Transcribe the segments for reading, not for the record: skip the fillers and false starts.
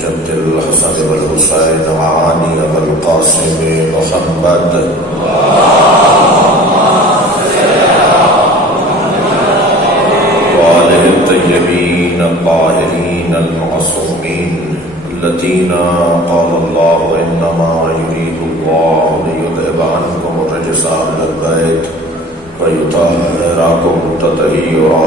جد الحسن والحسین وعلی والقاسم محمد وآلہ الطیبین الطاہرین المعصومین الذین قال اللہ انما یرید اللہ لیذهب عنکم الرجس اہل البیت ویطہرکم تطہیرا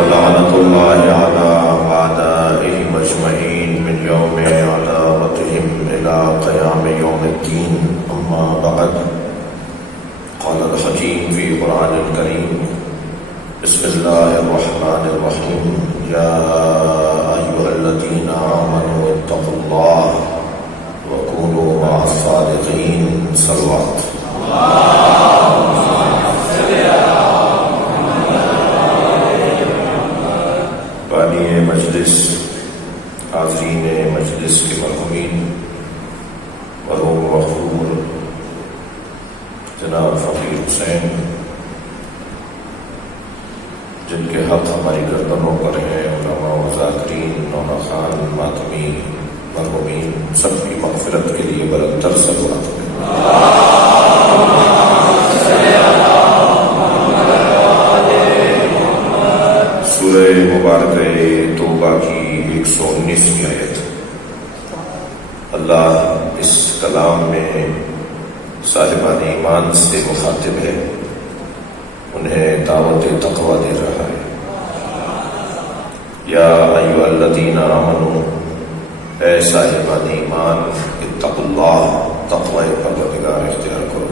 ولعنة الله على أعدائهم أجمعين من يوم عداوتهم إلى قيام يوم الدين أما بعد قال الحكيم في القرآن الكريم بسم الله الرحمن الرحيم يا أيها الذين آمنوا اتقوا الله وكونوا مع الصادقين صلوات بانی مجلس، حاضرین مجلس کے مرحومین، مرحوم مغفور جناب فقیر حسین جن کے حق ہماری گردنوں پر ہیں، علماء و ذاکرین، نونا خان، ماتمی، مرحومین، سب کی مغفرت کے لیے برتر صلوات ہیں۔ سورہ مبارکہ توبہ کی 119ویں آیت۔ اللہ اس کلام میں صاحبان ایمان سے مخاطب ہے، انہیں دعوت تقوی دے رہا ہے۔ یا ایھا الذین آمنوا، اے صاحبان ایمان، اتقوا اللہ، تقوی پروردگار اختیار کرو۔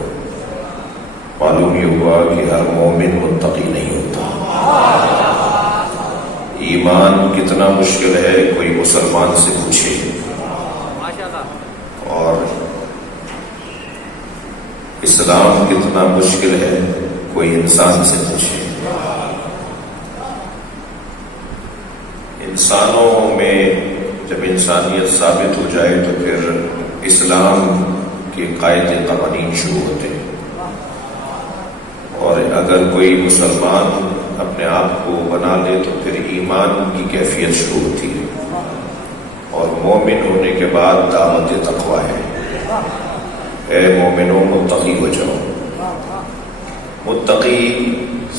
معلوم یہ ہوا کہ ہر مومن متقی نہیں ہوتا۔ ایمان کتنا مشکل ہے کوئی مسلمان سے پوچھے، اور اسلام کتنا مشکل ہے کوئی انسان سے پوچھے۔ انسانوں میں جب انسانیت ثابت ہو جائے تو پھر اسلام کے قاعدے قوانین شروع ہوتے ہیں، اور اگر کوئی مسلمان اپنے آپ کو بنا لے تو پھر ایمان کی کیفیت شروع ہوتی ہے، اور مومن ہونے کے بعد دعوت تقوی ہے۔ اے مومنوں متقی ہو جاؤ۔ متقی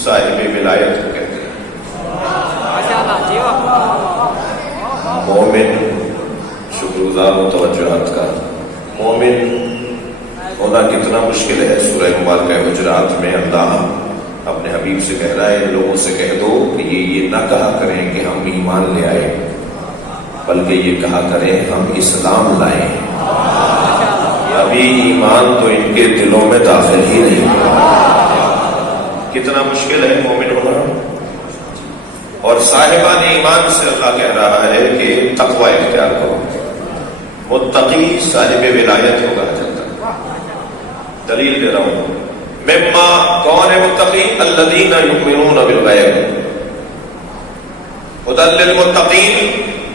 صاحب ولایت کو کہتے ہیں۔ مومن شکر گزار و توجہات کا مومن ہونا کتنا مشکل ہے۔ سورہ مبارکہ حجرات میں اللہ اپنے حبیب سے کہہ رہا ہے، لوگوں سے کہہ دو کہ یہ نہ کہا کریں کہ ہم ایمان لے آئے، بلکہ یہ کہا کریں ہم اسلام لائے۔ ابھی ایمان تو ان کے دلوں میں داخل ہی نہیں۔ کتنا مشکل ہے مومن ہونا، اور صاحبان ایمان سے اللہ کہہ رہا ہے کہ تقوی اختیار کرو۔ متقی صاحب ولایت کو کہا جاتا ہے۔ دلیل دے رہا ہوں، مما کون ہے متقی؟ الذین یؤمنون بالغیب ھدی للمتقین۔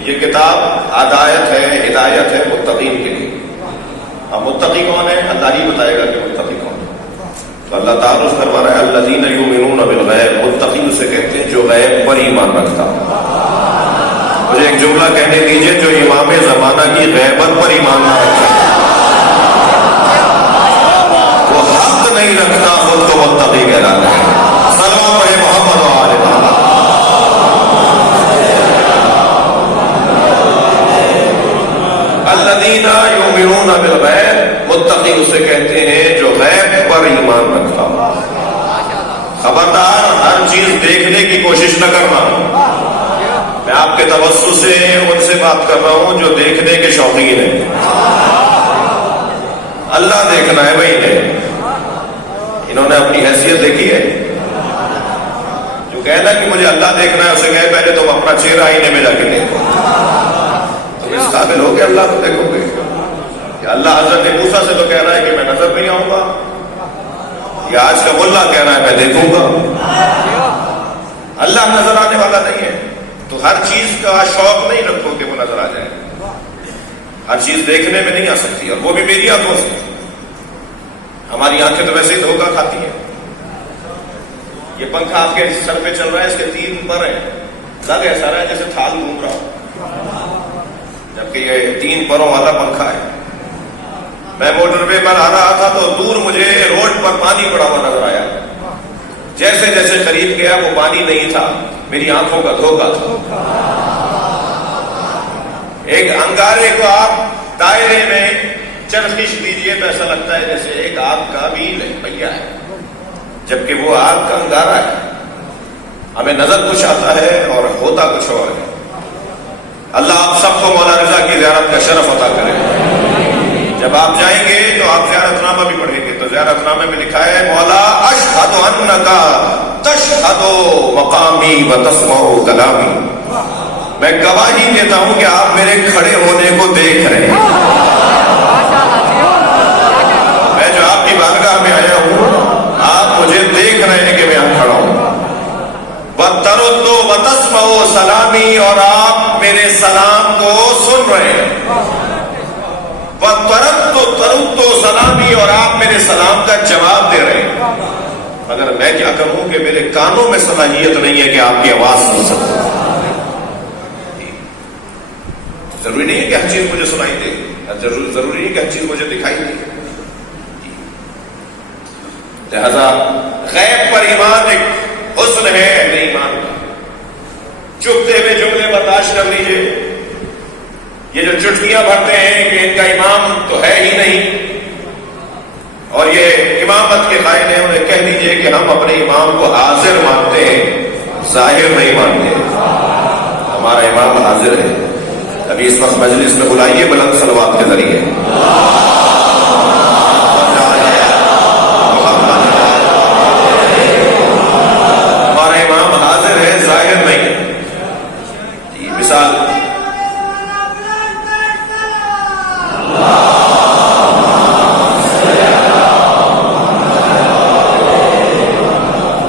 یہ کتاب ہدایت ہے، ہدایت ہے متقین کے لیے۔ اب متقی کون ہے؟ اللہ ہی بتائے گا کہ متقی کون ہے۔ تو اللہ تعارف کروا رہا ہے الذین یؤمنون بالغیب، متقی اسے کہتے ہیں جو غیب پر ایمان رکھتا۔ مجھے ایک جملہ کہنے دیجئے، جو امام زمانہ کی غیبت پر ایمان نہ رکھتا وہ حق نہیں رکھتا، خود کو متقی کہلاتا ہے۔ صلوات پڑھے محمد و آل محمد۔ الذین یؤمنون بالغیب، متقی اسے کہتے ہیں جو غیب پر ایمان رکھتا۔ خبردار ہر چیز دیکھنے کی کوشش نہ کرنا۔ میں آپ کے توسط سے ان سے بات کر رہا ہوں جو دیکھنے کے شوقین ہیں۔ اللہ دیکھنا ہے بھائی نے، انہوں نے اپنی حیثیت دیکھی ہے؟ جو کہنا کہ مجھے اللہ دیکھنا ہے اسے کہے پہلے تم اپنا چہرہ آئینے میں جا کے دیکھو، تم اس قابل ہو کہ اللہ کو دیکھو گے؟ کہ اللہ حضرت موسیٰ سے تو کہہ رہا ہے کہ میں نظر نہیں آؤں گا، یا آج کا ملا کہہ رہا ہے میں دیکھوں گا؟ اللہ نظر آنے والا نہیں ہے، تو ہر چیز کا شوق نہیں رکھو کہ وہ نظر آ جائے۔ ہر چیز دیکھنے میں نہیں آ سکتی، اور وہ بھی میری آنکھوں سے۔ ہماری آنکھیں تو ویسے ہی دھوکہ کھاتی ہیں، یہ پنکھا آپ کے سر پہ چل رہا ہے، اس کے 3 پر ہیں، لگ ایسا رہا ہے جیسے تھال گھوم رہا ہو، جبکہ یہ 3 پروں والا پنکھا ہے۔ میں موٹر وے پر آ رہا تھا تو دور مجھے روڈ پر پانی پڑا ہوا نظر آیا، جیسے جیسے قریب گیا وہ پانی نہیں تھا، میری آنکھوں کا دھوکہ تھا۔ ایک انگارے کو آپ دائرے میں چرخش دیجئے تو ایسا لگتا ہے جیسے ایک آگ کا بھی پہیا ہے، جبکہ وہ آگ کا انگارہ ہے۔ ہمیں نظر کچھ آتا ہے اور ہوتا کچھ اور ہے۔ اللہ آپ سب کو مولا رضا کی زیارت کا شرف عطا کرے۔ جب آپ جائیں گے تو آپ زیارت نامہ بھی پڑھیں گے، تو زیارت نامے میں لکھا ہے مولا اشہد انکا تشہد مقامی و تسمع کلامی، میں گواہی دیتا ہوں کہ آپ میرے کھڑے ہونے کو دیکھ رہے ہیں، میں جو آپ کی بارگاہ میں آیا ہوں آپ مجھے دیکھ رہے ہیں کہ میں یہاں کھڑا ہوں۔ وَتَرُدُّ وَتَسْمَعُ سلامی، اور آپ میرے سلام کو سن رہے ہیں۔ وَتَرُدُّ سلامی، اور آپ میرے سلام کا جواب دے رہے ہیں۔ مگر میں کیا کروں کہ میرے کانوں میں صلاحیت نہیں ہے کہ آپ کی آواز سن سکوں۔ ضروری نہیں ہے کہ ہر چیز مجھے سنائی دے، ضروری نہیں کہ ہر چیز مجھے دکھائی دے۔ لہذا غیب پر ایمان ایک حسن ہے اہل ایمان کا۔ چپتے ہوئے جملے برداشت کر لیجیے، یہ جو چٹکیاں بھرتے ہیں کہ ان کا امام تو ہے ہی نہیں اور یہ امامت کے قائل ہیں، انہیں کہہ دیجیے کہ ہم اپنے امام کو حاضر مانتے ہیں، ظاہر نہیں مانتے۔ ہمارا امام حاضر ہے۔ ابھی اس وقت مجلس میں بلائیے بلند صلوات کے ذریعے۔ ہمارا امام حاضر ہے، ظاہر نہیں ہے۔ مثال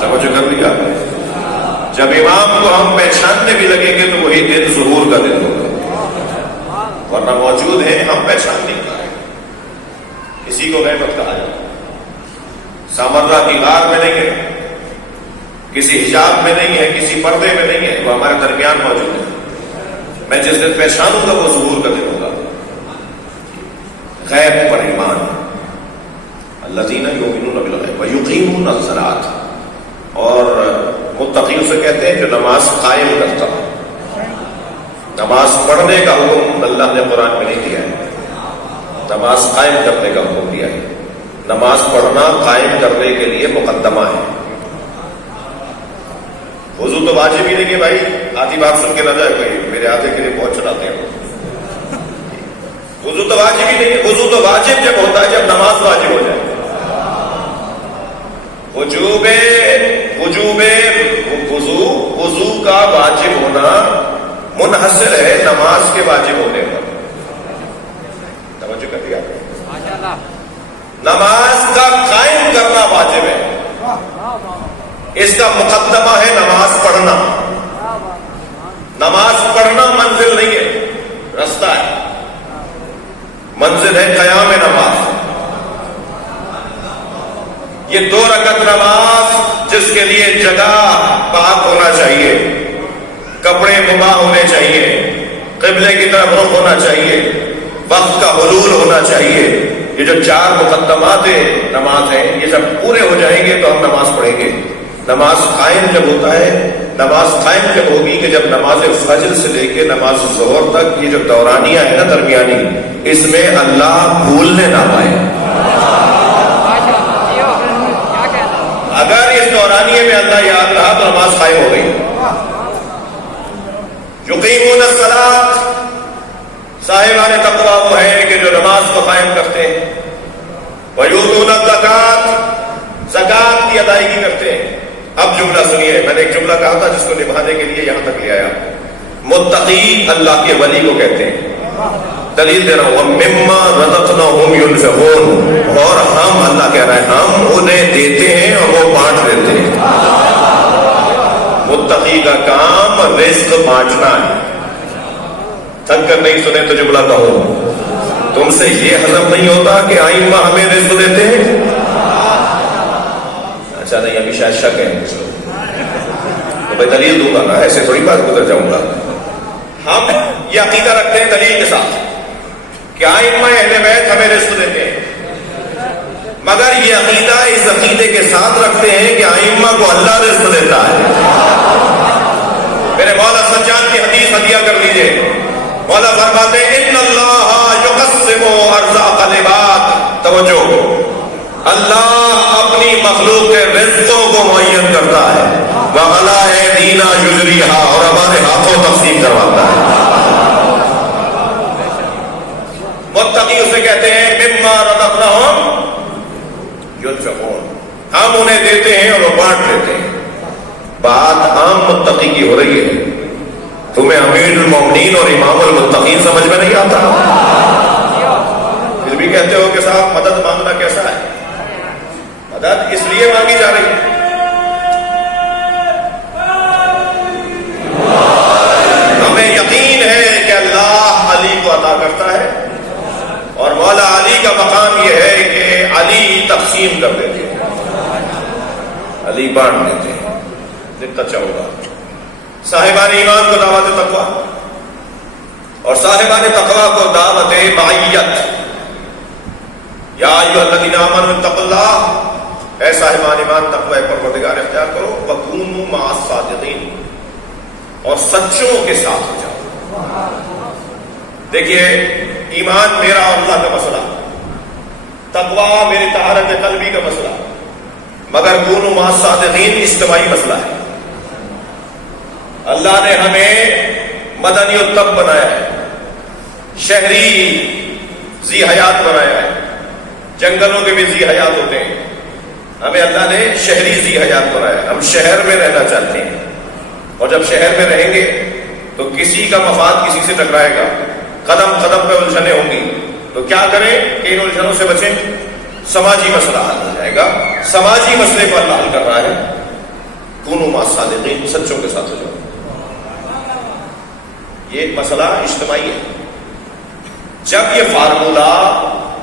توجہ کر لیا، جب امام کو ہم پہچاننے بھی لگیں گے تو وہی دن ظہور کا دن ہوگا، ورنہ موجود ہیں ہم پہچان نہیں پا رہے۔ کسی کو غیبت کہا جائے، سامرہ کی غار میں نہیں ہے، کسی حجاب میں نہیں ہے، کسی پردے میں نہیں ہے، وہ ہمارے درمیان موجود ہے۔ میں جس دن پہچانوں گا وہ ظہور کا دن ہوگا۔ غیب پر ایمان، الذین یؤمنون بالغیب ویقیمون الصلاۃ، اور متقی اسے کہتے ہیں جو نماز قائم کرتا ہو۔ نماز پڑھنے کا حکم اللہ نے قرآن میں نہیں دیا ہے، نماز قائم کرنے کا حکم دیا ہے۔ نماز پڑھنا قائم کرنے کے لیے مقدمہ ہے۔ وضو تو واجب ہی نہیں ہے بھائی، آدھی بات سن کے نہ جائے کوئی، میرے آدھے کے لیے پہنچ چلاتے ہیں۔ وضو تو واجب ہی نہیں ہے، وضو تو واجب جب ہوتا ہے جب نماز واجب ہو جائے۔ وضو کا واجب ہونا منحصر ہے نماز کے واجب ہونے پر۔ توجہ کر دیا؟ نماز کا قائم کرنا واجب ہے، اس کا مقدمہ ہے نماز پڑھنا۔ نماز پڑھنا منزل نہیں ہے، رستہ ہے۔ منزل ہے قیام نماز۔ یہ 2 رکعت نماز جس کے لیے جگہ پاک ہونا چاہیے، کپڑے مباح ہونے چاہیے، قبلے کی طرف رخ ہونا چاہیے، وقت کا حلول ہونا چاہیے، یہ جو 4 مقدمات نماز ہیں یہ جب پورے ہو جائیں گے تو ہم نماز پڑھیں گے۔ نماز قائم جب ہوتا ہے، نماز قائم جب ہوگی کہ جب نماز فجر سے لے کے نماز ظہر تک یہ جو دورانیہ ہے نا درمیانی، اس میں اللہ بھولنے نہ پائے۔ اگر اس دورانیے میں اللہ یاد رہا تو نماز قائم ہو گئی۔ یقیمون الصلاۃ، صاحبان تقویٰ وہ ہیں کہ جو نماز کو قائم کرتے ہیں۔ ویؤتون الزکوٰۃ، زکوٰۃ کی ادائیگی کرتے ہیں۔ اب جملہ سنیے، میں نے ایک جملہ کہا تھا جس کو نبھانے کے لیے یہاں تک لے آیا۔ متقی اللہ کے ولی کو کہتے ہیں۔ دلیل دے رہا ہوں، مما رزقناہم ينفقون، اور ہم، اللہ کہہ رہا ہے، ہم انہیں دیتے ہیں اور وہ بانٹ دیتے ہیں۔ متقی کا کام رزق بانٹنا ہے۔ تھک کر نہیں سنے تو جملہ کہوں، تم سے یہ ہضم نہیں ہوتا کہ آئمہ ہمیں رزق دیتے ہیں؟ اچھا نہیں ابھی شاید شک ہے کچھ لوگ، تو میں دلیل دوں گا نا، ایسے تھوڑی بات گزر جاؤں گا. ہم یہ عقیدہ رکھتے ہیں دلیل کے ساتھ کہ ائمہ اہل بیت ہمیں رزق دیتے ہیں، مگر یہ عقیدہ اس عقیدے کے ساتھ رکھتے ہیں کہ ائمہ کو اللہ رزق دیتا ہے. میرے مولا سجاد کی حدیث ہدیہ کر لیجئے. مولا فرماتے ہیں ان اللہ یقسم ارزاق العباد. توجہ، اللہ اپنی مخلوق کے رزقوں کو معین کرتا ہے. وَعَلَىٰ أَيْدِينَا يُجْرِيهَا، اور ہمارے ہاتھوں تقسیم کرواتا ہے. متقی اسے کہتے ہیں مما رزقناہم ينفقون، ہم انہیں دیتے ہیں اور وہ بانٹ لیتے ہیں. بات عام متقی کی ہو رہی ہے، تمہیں امیر المومنین اور امام المتقین سمجھ میں نہیں آتا؟ پھر بھی کہتے ہو کہ صاحب مدد مانگنا کیسا ہے؟ مدد اس لیے مانگی جا رہی ہے ہمیں یقین ہے کہ اللہ علی کو عطا کرتا ہے، اور مولا علی کا مقام یہ ہے کہ علی تقسیم کر دیتے ہیں، علی بانٹ دیتے ہیں. جتنا چاہوں گا صاحبان ایمان کو دعوت تقویٰ اور صاحبان تقویٰ کو دعوت معیت. یا ایھا الذین آمنوا اتقوا اللہ، اے صاحبان ایمان تقوی پروردگار اختیار کرو. وکونوا مع الصادقین، اور سچوں کے ساتھ ہو جاؤ. دیکھیے ایمان میرا اور اللہ کا مسئلہ، تقوی میری طہارت قلبی کا مسئلہ، مگر کونوا مع الصادقین اجتماعی مسئلہ ہے. اللہ نے ہمیں مدنی الطب بنایا ہے، شہری ذی حیات بنایا ہے. جنگلوں کے بھی ذی حیات ہوتے ہیں، ہمیں اللہ نے شہری ذی حیات بنایا ہے. ہم شہر میں رہنا چاہتے ہیں، اور جب شہر میں رہیں گے تو کسی کا مفاد کسی سے ٹکرائے گا، قدم قدم پہ الجھنیں ہوں گی. تو کیا کریں کہ ان الجھنوں سے بچیں؟ سماجی مسئلہ حل ہو جائے گا. سماجی مسئلے پر اللہ حل کر رہا ہے. کونوا مع الصادقین، سچوں کے ساتھ ہو جاؤ. یہ ایک مسئلہ اجتماعی ہے. جب یہ فارمولہ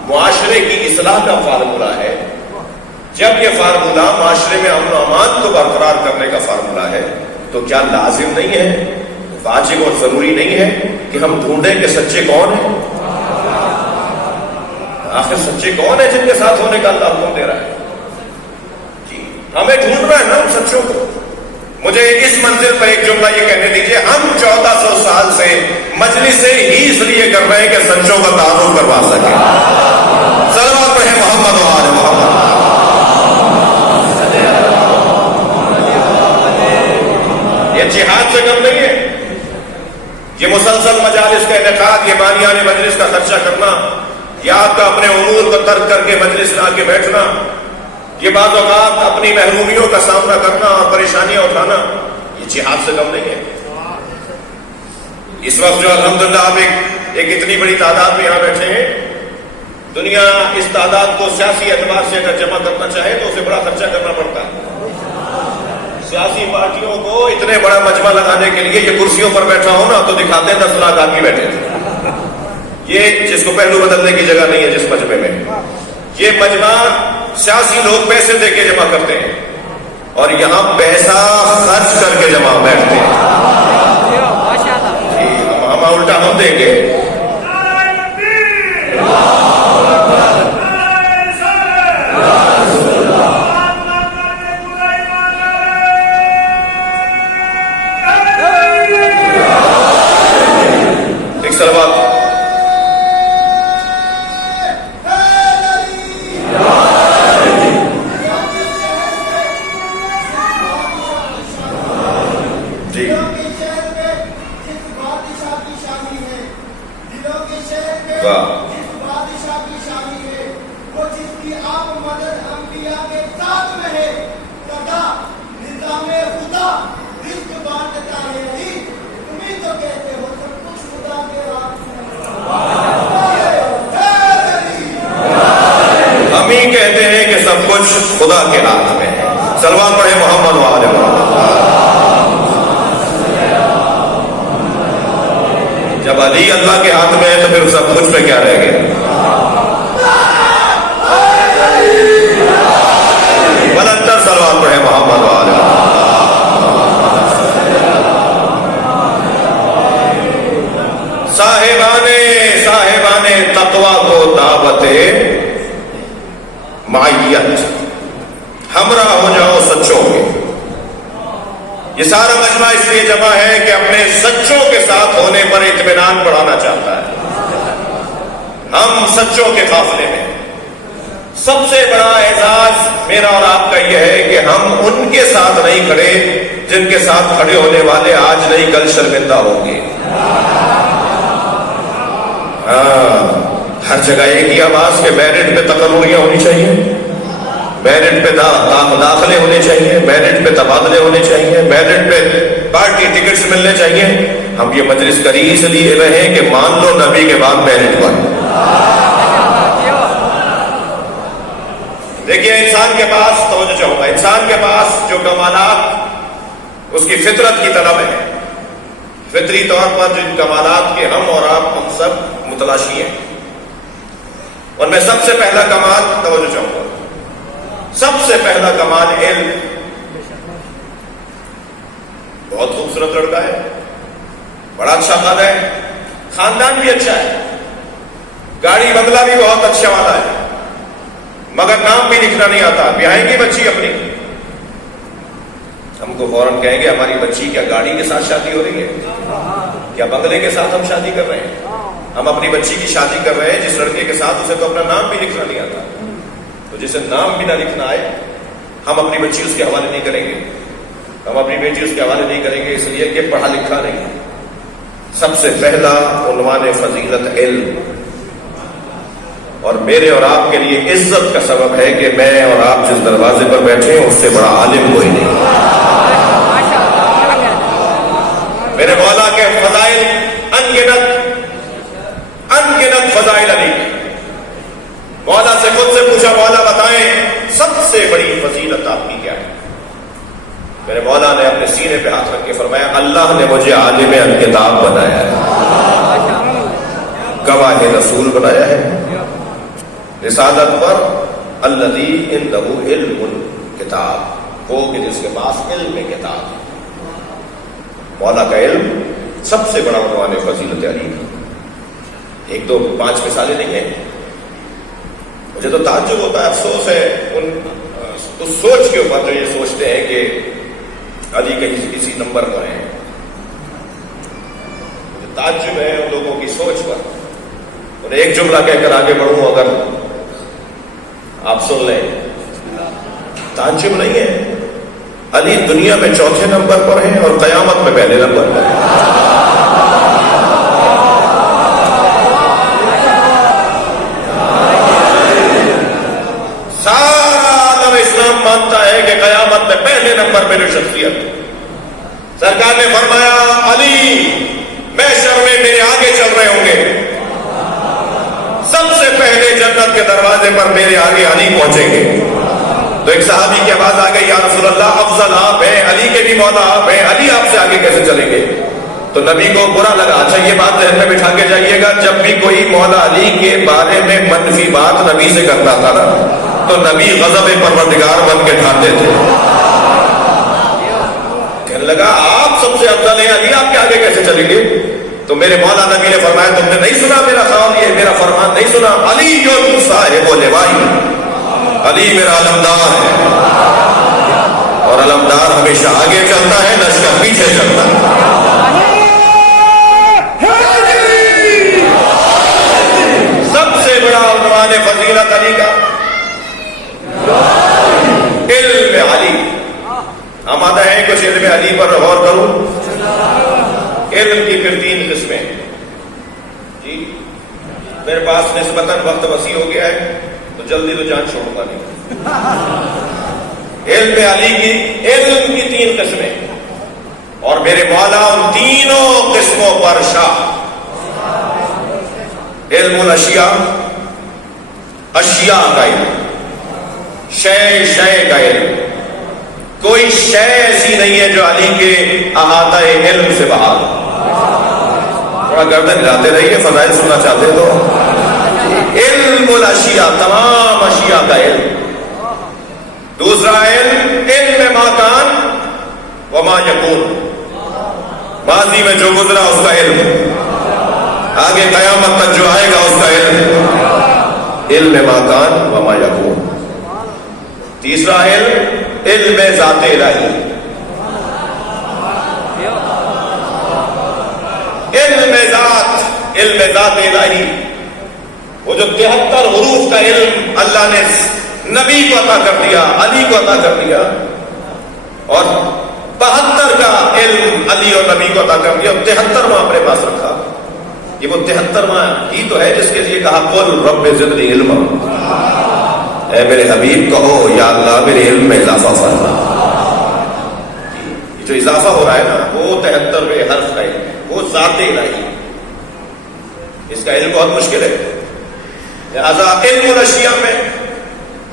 معاشرے کی اصلاح کا فارمولہ ہے، جب یہ فارمولہ معاشرے میں امن و امان کو برقرار کرنے کا فارمولہ ہے، تو کیا لازم نہیں ہے، واجب اور ضروری نہیں ہے کہ ہم ڈھونڈیں کہ سچے کون ہیں؟ آخر سچے کون ہیں جن کے ساتھ ہونے کا اللہ حکم دے رہا ہے؟ جی ہمیں ڈھونڈنا ہے نا ان سچوں کو. مجھے اس منزل پر ایک جملہ یہ کہنے دیجئے، ہم 1400 سال سے مجلس سے ہی اس لیے کر رہے ہیں کہ سچوں کا تعارف کروا سکیں. صلوات پڑھیں محمد و آل محمد. یہ جہاد سے کم نہیں ہے. یہ مسلسل مجالس کا انعقاد، یہ بانیان مجلس کا خرچہ کرنا، یا آپ کا اپنے امور کو ترک کر کے مجلس میں آ کے بیٹھنا، یہ بعض اوقات اپنی محرومیوں کا سامنا کرنا اور پریشانیاں اٹھانا، یہ جہاد سے کم نہیں ہے. اس وقت جو الحمدللہ آپ ایک اتنی بڑی تعداد میں یہاں بیٹھے ہیں، دنیا اس تعداد کو سیاسی اعتبار سے اگر جمع کرنا چاہے تو اسے بڑا خرچہ کرنا پڑتا ہے. سیاسی پارٹیوں کو اتنے بڑا مجمع لگانے کے لیے یہ کرسیوں پر بیٹھا ہو نا تو دکھاتے ہیں 10 لاکھ آدمی بیٹھے تھے. یہ جس کو پہلو بدلنے کی جگہ نہیں ہے جس مجمع میں. یہ مجمع سیاسی لوگ پیسے دے کے جمع کرتے ہیں، اور یہاں پیسہ خرچ کر کے جمع بیٹھتے ہیں. ہم الٹا ہم دیں گے. ایک سلوات. کہتے ہیں کہ سب کچھ خدا کے ہاتھ میں ہے. صلوات پڑھے محمد و آل محمد. جب علی اللہ کے ہاتھ میں ہے تو پھر سب کچھ پہ کیا رہ گیا؟ بلندر صلوات محمد وعلی صاحبان تقوی کو دعوت معیت، ہمراہ ہو جاؤ سچوں کے۔ یہ سارا مجمع اس لیے جمع ہے کہ اپنے سچوں کے ساتھ ہونے پر اطمینان بڑھانا چاہتا ہے۔ ہم سچوں کے قافلے میں، سب سے بڑا اعزاز میرا اور آپ کا یہ ہے کہ ہم ان کے ساتھ نہیں کھڑے جن کے ساتھ کھڑے ہونے والے آج نہیں کل شرمندہ ہوں گے۔ ہر جگہ ایک ہی آواز کہ میرٹ پہ تقرریاں ہونی چاہیے، میرٹ پہ داخلے ہونے چاہیے، میرٹ پہ تبادلے ہونے چاہیے، میرٹ پہ پارٹی ٹکٹس ملنے چاہیے۔ ہم یہ مجلس کری اس لیے رہے کہ مان لو نبی کے بعد میرٹ پر۔ دیکھیے انسان کے پاس، توجہ چاہوں گا، انسان کے پاس جو کمالات اس کی فطرت کی طلب ہے، فطری طور پر جن کمالات کے ہم اور آپ ہم سب متلاشی ہیں، ان میں سب سے پہلا کمال، توجہ چاہوں گا، سب سے پہلا کمال علم۔ بہت خوبصورت لڑکا ہے، بڑا اچھا قد ہے، خاندان بھی اچھا ہے، گاڑی بنگلہ بھی بہت اچھا والا ہے، مگر نام بھی لکھنا نہیں آتا۔ بیاہیں گی بچی اپنی، ہم کو فوراً کہیں گے ہماری بچی کیا گاڑی کے ساتھ شادی ہو رہی ہے، کیا بنگلے کے ساتھ ہم شادی کر رہے ہیں؟ ہم اپنی بچی کی شادی کر رہے ہیں جس لڑکے کے ساتھ، اسے تو اپنا نام بھی لکھنا نہیں آتا۔ تو جسے نام بھی نہ لکھنا آئے، ہم اپنی بچی اس کے حوالے نہیں کریں گے، ہم اپنی بیٹی اس کے حوالے نہیں کریں گے، اس لیے کہ پڑھا لکھا نہیں۔ سب سے پہلا عنوان فضیلت علم، اور میرے اور آپ کے لیے عزت کا سبب ہے کہ میں اور آپ جس دروازے پر بیٹھے ہیں اس سے بڑا عالم کوئی نہیں۔ میرے مولا کے فضائل انگنت فضائل علی۔ مولا سے خود سے پوچھا، مولا بتائیں سب سے بڑی فضیلت آپ کی کیا ہے؟ میرے مولا نے اپنے سینے پہ ہاتھ رکھ کے فرمایا، اللہ نے مجھے عالم الکتاب بنایا ہے، گواہ رسول بنایا ہے، رسالت پر الذی عندہ علم الکتاب، وہ کہ جس کے پاس علم کتاب۔ مولا کا علم سب سے بڑا عنوان فضیلت علی۔ ایک دو 5 مثالیں نہیں ہیں۔ مجھے تو تعجب ہوتا ہے، افسوس ہے اس سوچ کے اوپر جو یہ سوچتے ہیں کہ علی کسی نمبر پر ہیں۔ مجھے تعجب ہے ان لوگوں کی سوچ پر۔ انہیں ایک جملہ کہہ کر آگے بڑھوں، اگر آپ سن لیں، تعجب نہیں ہے، علی دنیا میں 4تھے نمبر پر ہیں اور قیامت میں پہلے نمبر پر ہیں۔ سارا عالم اسلام مانتا ہے کہ قیامت میں پہلے نمبر پہ جو شخصیت، سرکار نے فرمایا علی محشر میں میرے آگے چل رہے ہوں گے، سب سے پہلے جنت کے دروازے پر میرے آگے علی پہنچیں گے۔ تو ایک صحابی کی آواز آ گئی، یا رسول اللہ افضل آپ ہیں، علی کے بھی مولا آپ ہیں، علی آپ سے آگے کیسے چلیں گے؟ تو نبی کو برا لگا۔ اچھا یہ بات ذہن میں بٹھا کے جائیے گا، جب بھی کوئی مولا علی کے بارے میں منفی بات نبی سے کرتا تھا نا، تو نبی غضب پروردگار بن کے ڈھانتے تھے، کہنے لگا آپ سب سے افضل ہیں، علی آپ کے آگے کیسے چلیں گے؟ تو میرے مولا نبی نے فرمایا، تم نے نہیں سنا میرا قول، یہ میرا فرمان نہیں سنا؟ علی صاحب لوائی، علی میرا علمدار ہے، اور علمدار ہمیشہ آگے چلتا ہے، لشکر پیچھے چلتا ہے۔ سب سے بڑا عنوان فضیلت علی کا علم علی۔ آمادہ ہے کچھ علم علی پر غور کروں؟ علم کی پھر 3 قسمیں۔ جی میرے پاس نسبتاً وقت وسیع ہو گیا ہے تو جلدی تو جان چھوڑوں گا نہیں۔ علم علی کی 3 قسمیں، اور میرے مولا ان تینوں قسموں پر شاہ۔ علم الاشیاء، اشیاء کا علم، شے کا علم۔ کوئی شے ایسی نہیں ہے جو علی کے احاطہ علم سے باہر۔ تھوڑا گردن ہلاتے رہیے، فضائل سننا چاہتے تو۔ علم الاشیاء، تمام اشیاء کا علم۔ دوسرا علم علم ما کان وما یکون، ماضی میں جو گزرا اس کا علم، آگے قیامت تک جو آئے گا اس کا علم، علم ما کان وما یکون۔ تیسرا علم ذات الہی، علم ذات الہی، وہ جو 73 حروف کا علم اللہ نے نبی کو عطا کر دیا، علی کو عطا کر دیا، اور 72 کا علم علی اور نبی کو عطا کر دیا، 73واں اپنے پاس رکھا۔ یہ وہ 73واں ہی تو ہے جس کے لیے کہا قل رب زدنی علما، اے میرے حبیب کہو یا اللہ میرے علم میں اضافہ فرما۔ یہ جو اضافہ ہو رہا ہے نا وہ 73ویں حرف کا علم، وہ ذات الہی، اس کا علم بہت مشکل ہے۔ لہذا علم الاشیاء میں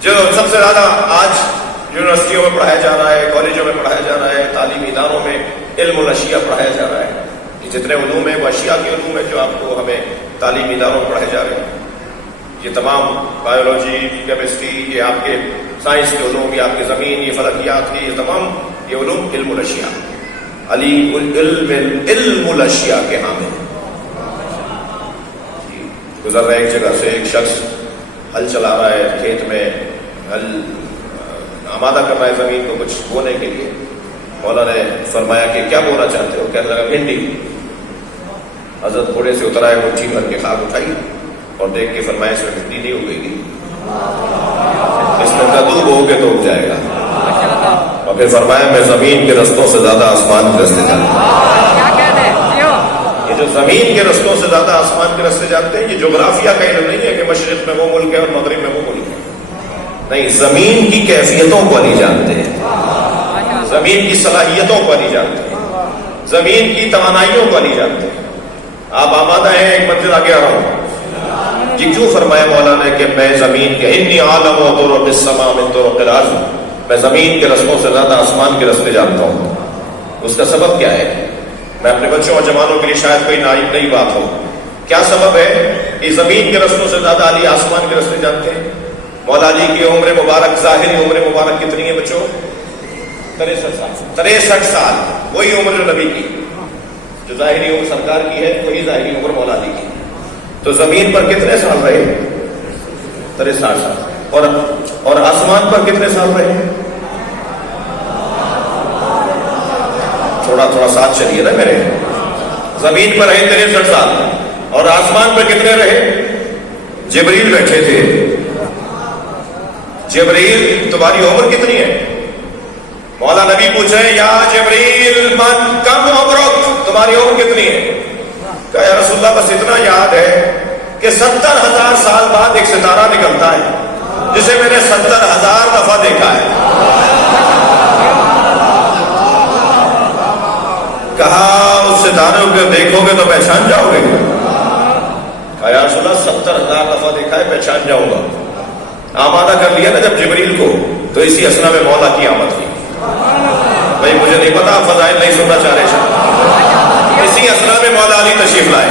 جو سب سے زیادہ آج یونیورسٹیوں میں پڑھایا جا رہا ہے، کالجوں میں پڑھایا جا رہا ہے، تعلیمی اداروں میں علم الاشیاء پڑھایا جا رہا ہے، یہ جتنے علوم ہیں وہ اشیاء کے علوم ہیں جو آپ کو ہمیں تعلیمی اداروں میں پڑھائے جا رہے ہیں۔ یہ تمام بایولوجی، کیمسٹری، یہ آپ کے سائنس کے علوم، یہ آپ کے زمین، یہ فلکیات کے، یہ تمام یہ علوم علم الاشیاء، علی علم الاشیاء کے حامل ہیں۔ گزر رہے ایک جگہ سے ایک شخص ہل چلا رہا ہے، کھیت میں ہل آمادہ کر رہا ہے زمین کو کچھ بونے کے لیے۔ مولا نے فرمایا کہ کیا بونا چاہتے ہو؟ کہنے لگا بھنڈی۔ حضرت گھوڑے سے اترا ہے، مٹھی بھر کے خاک اٹھائی اور دیکھ کے فرمایا اس میں بھنڈی نہیں اگے گی، اس میں کدو بو کے تو اگ جائے گا۔ اور پھر فرمایا میں زمین کے رستوں سے زیادہ آسمان کے رستے جانتا ہوں۔ یہ جو زمین کے رستوں سے زیادہ آسمان کے رستے جانتے ہیں، یہ جغرافیہ کا علم نہیں ہے کہ مشرق میں وہ ملک ہے اور مغرب میں وہ ملک ہے، نہیں، زمین کی کیفیتوں کو نہیں جانتے ہیں، زمین کی صلاحیتوں کو نہیں جانتے ہیں، زمین کی توانائیوں کو نہیں جانتے ہیں۔ آپ آمادہ ہیں ایک منزل آگے آ رہا ہوں جی، کیوں فرمایا مولا نے کہ میں زمین کے انی عالم و طرق السماء من طرق الارض، میں زمین کے رستوں سے زیادہ آسمان کے رستے جانتا ہوں۔ اس کا سبب کیا ہے؟ میں اپنے بچوں اور جوانوں کے لیے شاید کوئی نئی بات ہو۔ کیا سبب ہے کہ زمین کے رستوں سے زیادہ علی آسمان کے رستے جانتے ہیں؟ مولا علی کی عمر مبارک، ظاہری عمر مبارک کتنی ہے بچوں؟ 63 سال۔ 63 سال، وہی عمر جو نبی کی، جو ظاہری عمر سرکار کی ہے وہی ظاہری عمر مولا علی کی۔ تو زمین پر کتنے سال رہے؟ 63 سال۔ اور آسمان پر کتنے سال رہے؟ تھوڑا ساتھ چلیے نا میرے۔ زمین پر رہے 63 سال اور آسمان پر کتنے رہے؟ جبریل بیٹھے تھے۔ جبریل تمہاری عمر کتنی ہے؟ مولا نبی پوچھے یا جبریل من کم عمرک، تمہاری عمر کتنی ہے؟ کہا یا رسول اللہ بس اتنا یاد ہے کہ 70,000 سال بعد ایک ستارہ نکلتا ہے جسے میں نے 70,000 دفعہ دیکھا ہے۔ کہا اس ستارے کو دیکھو گے تو پہچان جاؤ گے؟ کہا یا رسول اللہ 70,000 دفعہ دیکھا ہے، پہچان جاؤں گا۔ آمادہ کر لیا نا جب جبریل کو، تو اسی اسنا میں مولا کی آمد ہوئی۔ بھائی مجھے نہیں پتا آپ فضائل نہیں سننا چاہ رہے شاید، اسی اسنا میں مولا علی تشریف لائے۔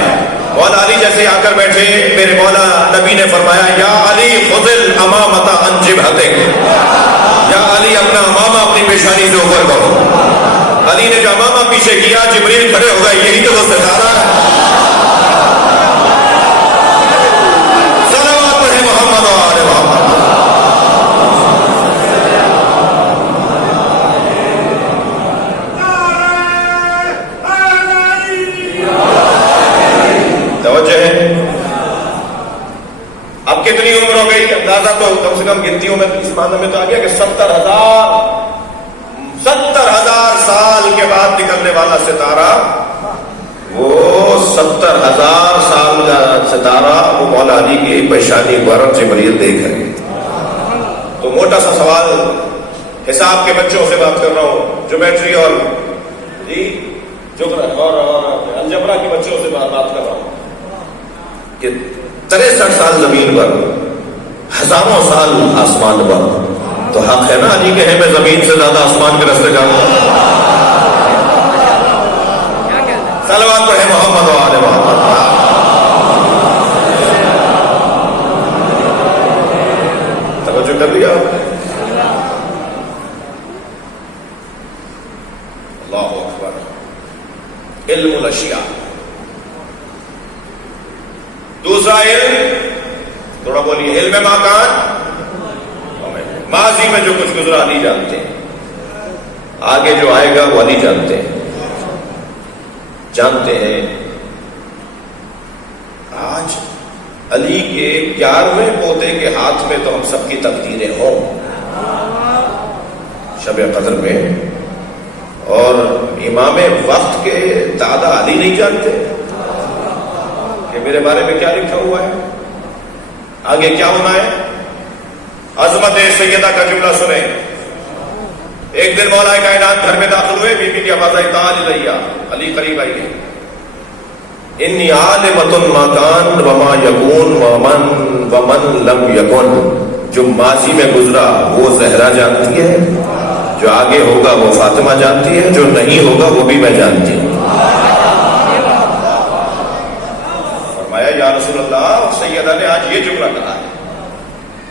مولا علی جیسے آ کر بیٹھے، میرے مولا نبی نے فرمایا یا علی خذ الامامۃ عن جبہتک، یا علی اپنا امامہ اپنی پیشانی سے اوپر کرو۔ علی نے جو امامہ پیچھے کیا، جبریل کھڑے ہو گئے، یہی تو وہ ستارہ ہے۔ صلوات پڑھیں محمد و آل محمد۔ توجہ ہے؟ اب کتنی عمر ہو گئی اندازہ تو کم سے کم گنتیوں میں اس معنی میں تو آ گیا کہ 70,000 سال کے بعد نکلنے والا ستارہ، وہ 70,000 سال کا ستارہ وہ مولا علی کی پیشانی مبارک سے جبریل دیکھ رہے ہیں۔ تو موٹا سا سوال، حساب کے بچوں سے بات کر رہا ہوں، جیومیٹری اور الجبرا کے بچوں سے بات کر رہا ہوں کہ 63 سال زمین پر، ہزاروں سال آسمان پر، تو حق ہے نا علی کہے میں زمین سے زیادہ آسمان کے راستے جاؤں گا۔ صلوات پڑھیں محمد و آل محمد۔ توجہ کر لیا؟ اللہ اکبر. علم الاشیاء. دوسرا علم تھوڑا بولیے. علم ماکان. ماضی میں جو کچھ گزرا علی جانتے ہیں, آگے جو آئے گا وہ علی جانتے ہیں. آج علی کے 11ویں پوتے کے ہاتھ میں تو ہم سب کی تقدیریں ہوں شب قدر میں, اور امام وقت کے دادا علی نہیں جانتے کہ میرے بارے میں کیا لکھا ہوا ہے, آگے کیا ہونا ہے. عظمت سیدہ کا جملہ سنیں. ایک دن مولا کائنات گھر میں داخل ہوئے, بی بی کی آواز آئی تعالی لیا, علی قریب آئیے. انی عالمۃ ما کان وما یکون ومن لم یکن. جو ماضی میں گزرا وہ زہرا جانتی ہے, جو آگے ہوگا وہ فاطمہ جانتی ہے, جو نہیں ہوگا وہ بھی میں جانتی ہوں. فرمایا یا رسول اللہ, سیدہ نے آج یہ جملہ کہا ہے.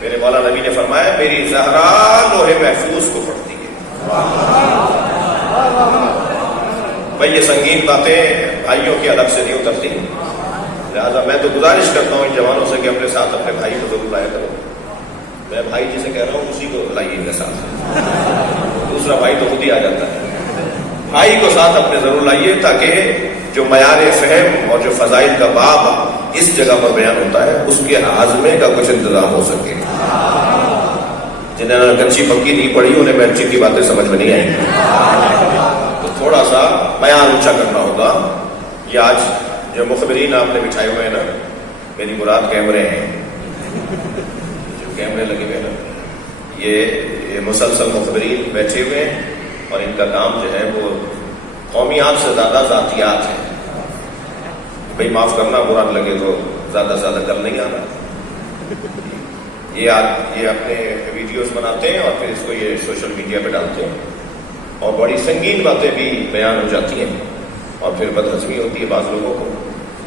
میرے مولا نبی نے فرمایا میری زہرا لوح محفوظ کو پڑھتی ہے. بھائی یہ سنگین باتیں بھائیوں کی الگ سے نہیں اترتی, لہذا میں تو گزارش کرتا ہوں ان جوانوں سے کہ اپنے ساتھ اپنے بھائی کو ضرور لایا کرو. میں بھائی جسے کہہ رہا ہوں اسی کو لائیے میرے ساتھ, دوسرا بھائی تو خود ہی آ جاتا ہے. بھائی کو ساتھ اپنے ضرور لائیے تاکہ جو معیار فہم اور جو فضائل کا باب اس جگہ پر بیان ہوتا ہے اس کے ہاضمے کا کچھ انتظام ہو سکے. جنہوں نے کچی پکی نہیں پڑھی انہیں مرچی کی باتیں سمجھ میں نہیں آئیں گی, تو تھوڑا سا بیان اونچا کرنا ہوگا. یہ آج جو مخبرین آپ نے بچھائے ہوئے ہیں نا, میری مراد کیمرے ہیں, جو کیمرے لگے ہوئے ہیں نا, یہ مسلسل مخبرین بیٹھے ہوئے ہیں اور ان کا کام جو ہے وہ قومیات سے زیادہ ذاتیات ہے. بھائی معاف کرنا, برا نہ لگے تو زیادہ سے زیادہ کر نہیں آنا. یہ اپنے ویڈیوز بناتے ہیں اور پھر اس کو یہ سوشل میڈیا پہ ڈالتے ہیں, اور بڑی سنگین باتیں بھی بیان ہو جاتی ہیں اور پھر بدہضمی ہوتی ہے بعض لوگوں کو.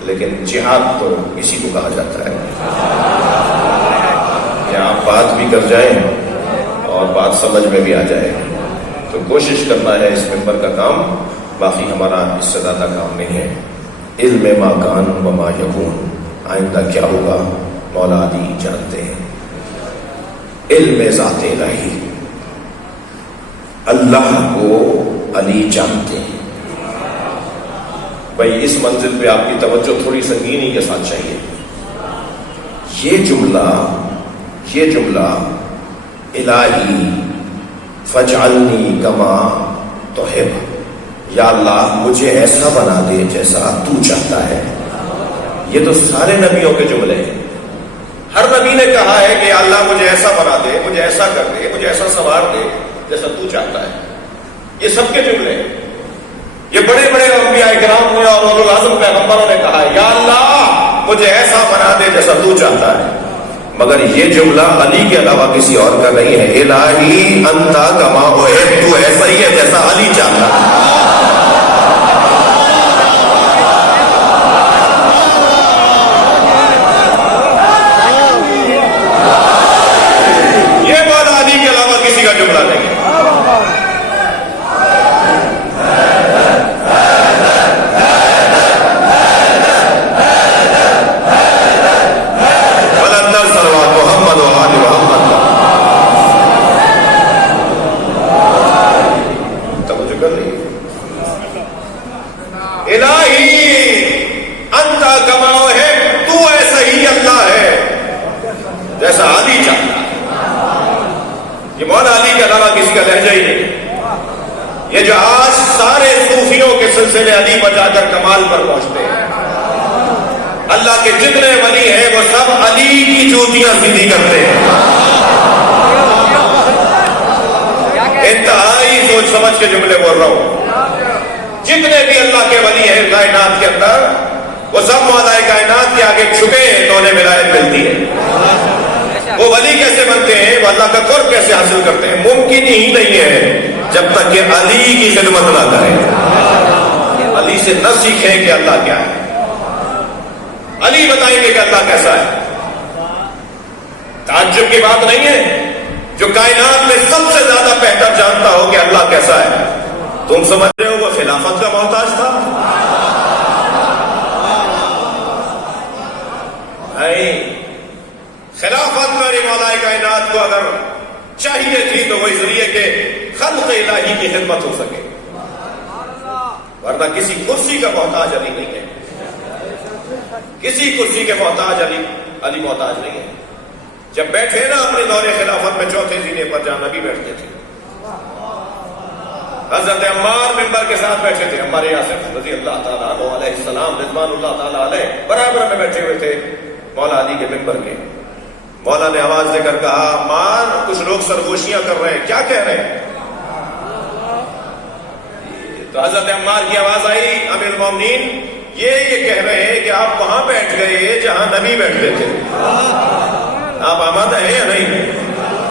لیکن جہاد تو اسی کو کہا جاتا ہے کہ آپ بات بھی کر جائیں اور بات سمجھ میں بھی آ جائے. تو کوشش کرنا ہے اس ممبر کا کام, باقی ہمارا اس سے زیادہ کام نہیں ہے. علم ما کان وما یکون, آئندہ کیا ہوگا مولا علی جانتے ہیں. علم ذات الہی, اللہ کو علی جانتے ہیں. بھائی اس منزل پہ آپ کی توجہ تھوڑی سنگینی کے ساتھ چاہیے. یہ جملہ الہی فجعلنی کما تحب, یا اللہ مجھے ایسا بنا دے جیسا تو چاہتا ہے. یہ تو سارے نبیوں کے جملے ہیں. ہر نبی نے کہا ہے کہ یا اللہ مجھے ایسا بنا دے, مجھے ایسا کر دے, مجھے ایسا سنوار دے جیسا تو چاہتا ہے. یہ سب کے جملے ہیں. یہ بڑے بڑے انبیاء کرام ہوئے اور اولو العزم پیغمبروں نے کہا ہے یا اللہ مجھے ایسا بنا دے جیسا تو چاہتا ہے. مگر یہ جملہ علی کے علاوہ کسی اور کا نہیں ہے. الہی انت کما احب, تو ایسا ہی ہے جیسا علی چاہتا ہے. یہ مولا علی کے علاوہ کسی کا جملہ نہیں ہے. جیسا علی چاہتا ہے. یہ مولا علی کے علاوہ کسی کا لہجہ ہی نہیں. یہ جو آج سارے صوفیوں کے سلسلے علی پر جا کر کمال پر پہنچتے ہیں, اللہ کے جتنے ولی ہیں وہ سب علی کی جوتیاں سیدھی کرتے ہیں. انتہائی سوچ سمجھ کے جملے بول رہا ہوں. جتنے بھی اللہ کے ولی ہیں کائنات کے اندر, وہ سب مولا کائنات کے آگے چھپے ہیں تو انہیں ولایت ملتی ہے. وہ ولی کیسے بنتے ہیں, وہ اللہ کا قرب کیسے حاصل کرتے ہیں, ممکن ہی نہیں ہے جب تک کہ علی کی خدمت نہ کریں, علی سے نہ سیکھیں کہ اللہ کیا ہے. علی بتائیں گے کہ اللہ کیسا ہے. تعجب کی بات نہیں ہے جو کائنات میں سب سے زیادہ بہتر جانتا ہو کہ اللہ کیسا ہے. تم سمجھ رہے ہو وہ خلافت کا محتاج تھا؟ نہیں، خلافت میرے مولا کائنات کو اگر چاہیے تھی تو وہ اس لیے کہ خلق الہی کی خدمت ہو سکے، ورنہ کسی کرسی کا محتاج علی نہیں ہے، کسی کرسی کے محتاج علی محتاج نہیں ہے۔ جب بیٹھے نا اپنے دور خلافت میں چوتھے زینے پر جہاں نبی بیٹھتے تھے، حضرت عمار منبر کے ساتھ بیٹھے تھے، عمار یاسر رضی اللہ تعالیٰ عنہ علیہ السلام رضوان اللہ تعالیٰ علیہ برابر میں بیٹھے ہوئے تھے مولا علی کے منبر کے۔ مولا نے آواز دے کر کہا عمار کچھ لوگ سرگوشیاں کر رہے ہیں، کیا کہہ رہے ہیں؟ تو حضرت عمار کی آواز آئی امیر المومنین یہ کہہ رہے ہیں کہ آپ وہاں بیٹھ گئے جہاں نبی بیٹھتے تھے، آپ آمادہ ہیں یا نہیں؟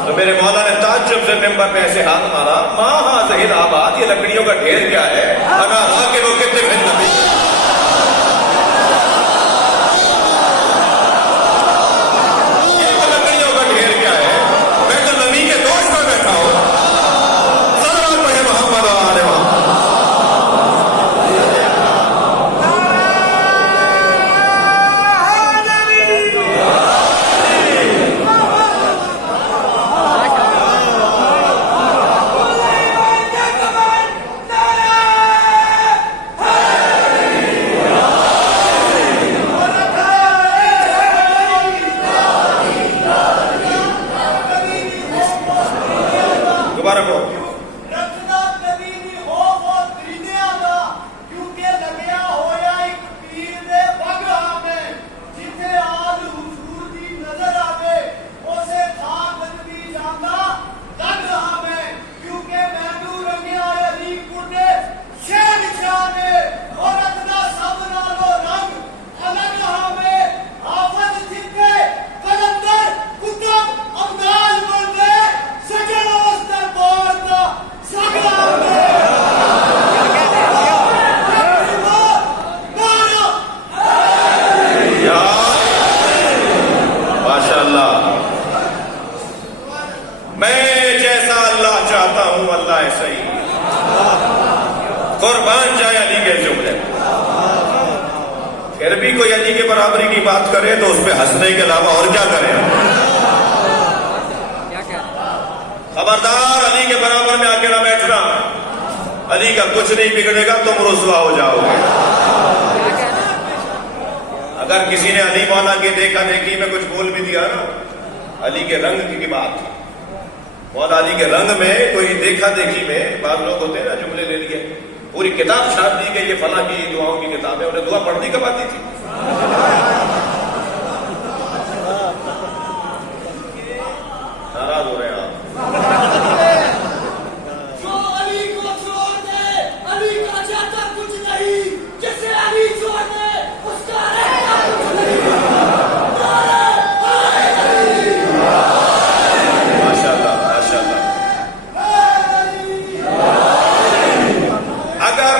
تو میرے مولا نے تعجب سے ممبر پہ ایسے ہاتھ مارا، ماں ہاں ظہیر آباد، یہ لکڑیوں کا ڈھیر کیا ہے؟ انا راکب کتنے پھر نبی، یہ تو لکڑیوں کا ڈھیر کیا ہے؟ میں تو نبی کے دوست پر بیٹھا ہوں، صلوات پڑھے محمد و آل محمد۔ قربان جائے علی کے جملے، پھر بھی کوئی علی کے برابری کی بات کرے تو اس پہ ہنسنے کے علاوہ اور کیا کریں؟ خبردار علی کے برابر میں آ کے نہ بیٹھنا، علی کا کچھ نہیں بگڑے گا، تم رسوا ہو جاؤ گے۔ اگر کسی نے علی مولا کے دیکھا دیکھی میں کچھ بول بھی دیا نا، علی کے رنگ کی بات، مولا علی کے رنگ میں کوئی دیکھا دیکھی میں، بعض لوگ ہوتے ہیں نا جملے لے لیے، پوری کتاب چھاپ دی کہ یہ فلاں کی دعاؤں کی کتاب ہے، انہیں دعا پڑھنی کب آتی تھی؟ ناراض ہو رہے ہیں آپ؟ جو علی کو چھوڑ دے علی کا جاتا کچھ نہیں، جسے علی چھوڑ دے اس کا رہتا کچھ نہیں۔ ماشاء اللہ ماشاء اللہ۔ اگر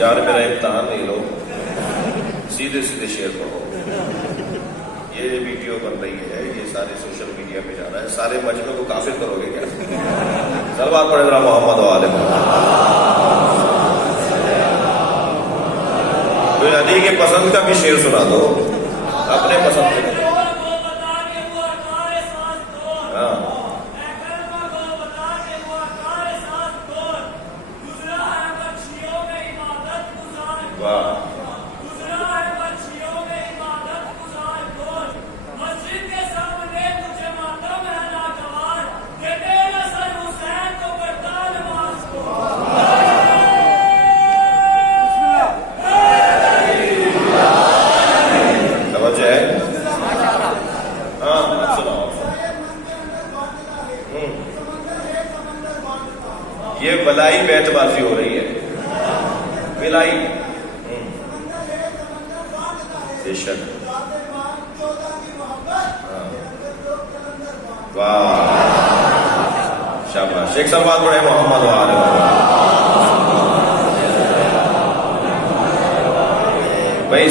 یار میرا امتحان نہیں لو، سیدھے سیدھے شیئر کرو۔ یہ ویڈیو بن رہی ہے، یہ سارے سوشل میڈیا پہ جا رہا ہے، سارے مجمع کو کافر کرو گے کیا؟ صلوات پڑھے ذرا محمد و آل محمد۔ کوئی علی کے پسند کا بھی شعر سنا دو، اپنے پسند کے۔ ہاں واہ، توجہ ہے؟ ہاں سناؤ۔ یہ بلائی بیت بازی ہو رہی ہے، بلائی بے شک واہ شاباش، ایک سلوات پڑھے محمد و آل محمد. بھائی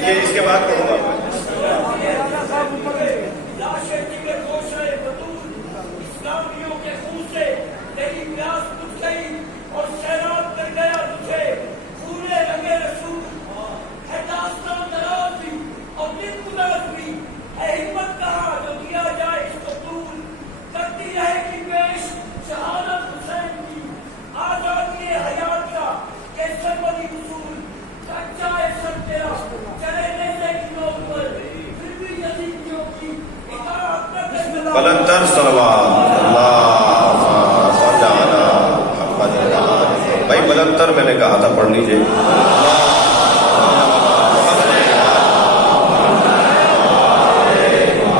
یہ اس کے بعد پڑھوں گا. اسلامیوں کے خون سے تیری پیاس بجھ گئی اور سیراب کر گیا تجھے پورے رنگے رسول ہے داستان دراز بھی اور دل گداز بھی ہے ہمت کہاں جو دیا جائے اس کو طول کرتی رہے گی پیش شہادت حسین کی آزادی حیات کا یہ سربری اصول کچا ہے سر تیرا چلے نیزے کی نوک پر پھر بھی یزیدیوں کی اطاعت کر دے. بلندر صلوات اللہ صلی علی محمد. بھائی بلندر میں نے کہا تھا پڑھ لیجئے.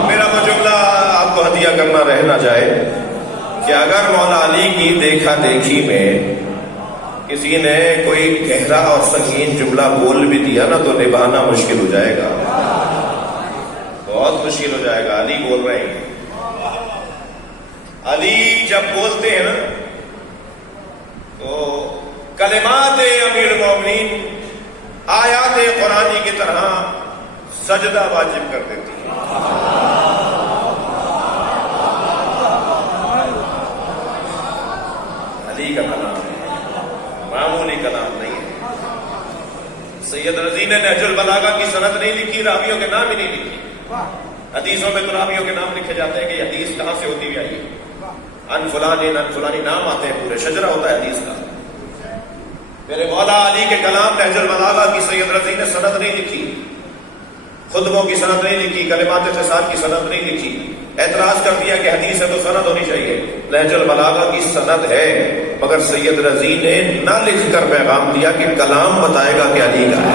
میرا وہ جملہ آپ کو ہدیہ کرنا رہ نہ جائے کہ اگر مولا علی کی دیکھا دیکھی میں کسی نے کوئی گہرا اور سنگین جملہ بول بھی دیا نا تو نبھانا مشکل ہو جائے گا، بہت مشکل ہو جائے گا. علی بول رہے ہیں، علی جب بولتے ہیں نا تو کلمات امیر المومنین آیات قرآنی کی طرح سجدہ واجب کر دیتی ہیں. علی کا کلام معمولی کلام نہیں ہے. سید رضی نے نہج البلاغہ کی سند نہیں لکھی، راویوں کے نام ہی نہیں لکھی. حدیثوں میں تو راویوں کے نام لکھے جاتے ہیں کہ یہ حدیث کہاں سے ہوتی ہوئی آئی ہے. ان فلانی نام آتے ہیں، پورے شجرہ ہوتا ہے حدیث کا. میرے مولا علی کے کلام نہج البلاغہ کی سید رضی نے سند نہیں لکھی، خطبوں کی سند نہیں لکھی، کلمات اتصال کی سند نہیں لکھی. اعتراض کر دیا کہ حدیث ہے تو سند ہونی چاہیے. نہج البلاغہ کی سند ہے مگر سید رضی نے نہ لکھ کر پیغام دیا کہ کلام بتائے گا کہ علی کا ہے.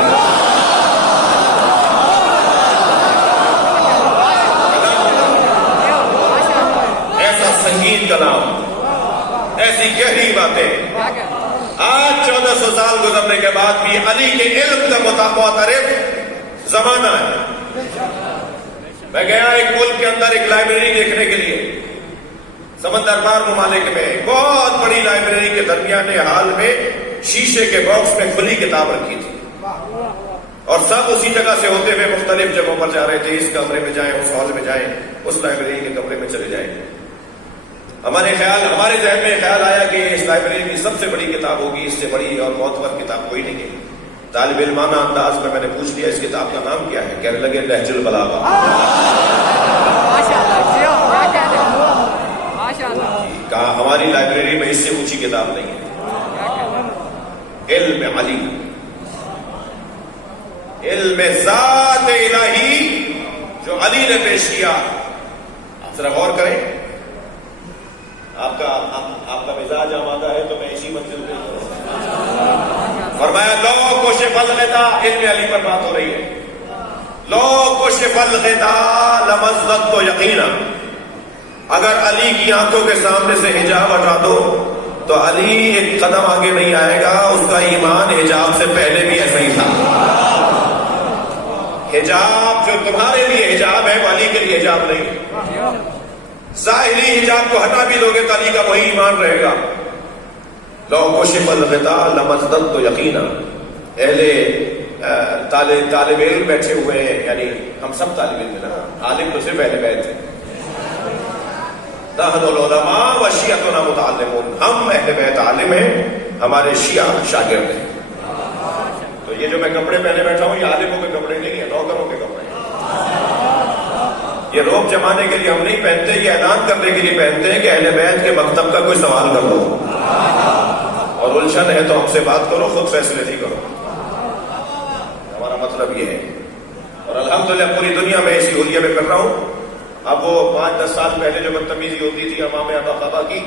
ایسا سنگین کلام، ایسی گہری باتیں. آج 1400 سال گزرنے کے بعد بھی علی کے علم کا معترف زمانہ ہے. میں گیا ایک ملک کے اندر ایک لائبریری دیکھنے کے لیے، سمندر پار ممالک میں بہت بڑی لائبریری کے درمیانے حال میں شیشے کے باکس میں کھلی کتاب رکھی تھی اور سب اسی جگہ سے ہوتے ہوئے مختلف جگہوں پر جا رہے تھے. اس کمرے میں جائیں، اس ہال میں جائیں، اس لائبریری کے کمرے میں چلے جائیں. ہمارے ذہن میں خیال آیا کہ اس لائبریری کی سب سے بڑی کتاب ہوگی، اس سے بڑی اور معتبر کتاب کوئی نہیں ہے. طالب علمانہ انداز میں نے پوچھ لیا اس کتاب کا نام کیا ہے؟ کہنے لگے نہج البلاغہ. کہا ہماری لائبریری میں اس سے اونچی کتاب نہیں ہے. علم علی، علم ذات الہی جو علی نے پیش کیا. آپ ذرا غور کریں، آپ کا مزاج آمادہ ہے تو میں اسی منزل پہ فرمایا لو کشف الغطاء، علم علی پر بات ہو رہی ہے. لو کشف الغطاء لمزت تو یقینا، اگر علی کی آنکھوں کے سامنے سے حجاب ہٹا دو تو علی ایک قدم آگے نہیں آئے گا. اس کا ایمان حجاب سے پہلے بھی ایسا ہی تھا. حجاب جو تمہارے لیے حجاب ہے وہ علی کے لیے حجاب نہیں ہے. ظاہری حجاب کو ہٹا بھی دو گے تو علی کا وہی ایمان رہے گا. لو کشف الغطاء لمزدت تو یقینا. طالب علم بیٹھے ہوئے ہیں، یعنی ہم سب طالب علم ہیں نا، عالم تو صرف اہل بیت ہیں. نحن العلماء و شیعتنا متعلمون، ہم اہل بیت عالم ہیں، ہمارے شیعہ شاگرد ہیں. تو یہ جو میں کپڑے پہنے بیٹھا ہوں یہ عالموں کے کپڑے نہیں ہیں، نوکروں کے کپڑے ہیں. یہ روب جمانے کے لیے ہم نہیں پہنتے، یہ اعلان کرنے کے لیے پہنتے ہیں کہ اہل بیت کے مکتب کا کوئی سوال کر لو اور الجھن ہے تو ہم سے بات کرو، خود فیصلے نہیں کرو. ہمارا مطلب یہ ہے. اور الحمدللہ پوری دنیا میں اسی حلیے میں کر رہا ہوں. اب وہ 5-10 سال پہلے جو بدتمیزی ہوتی تھی امام ابا خبا کی،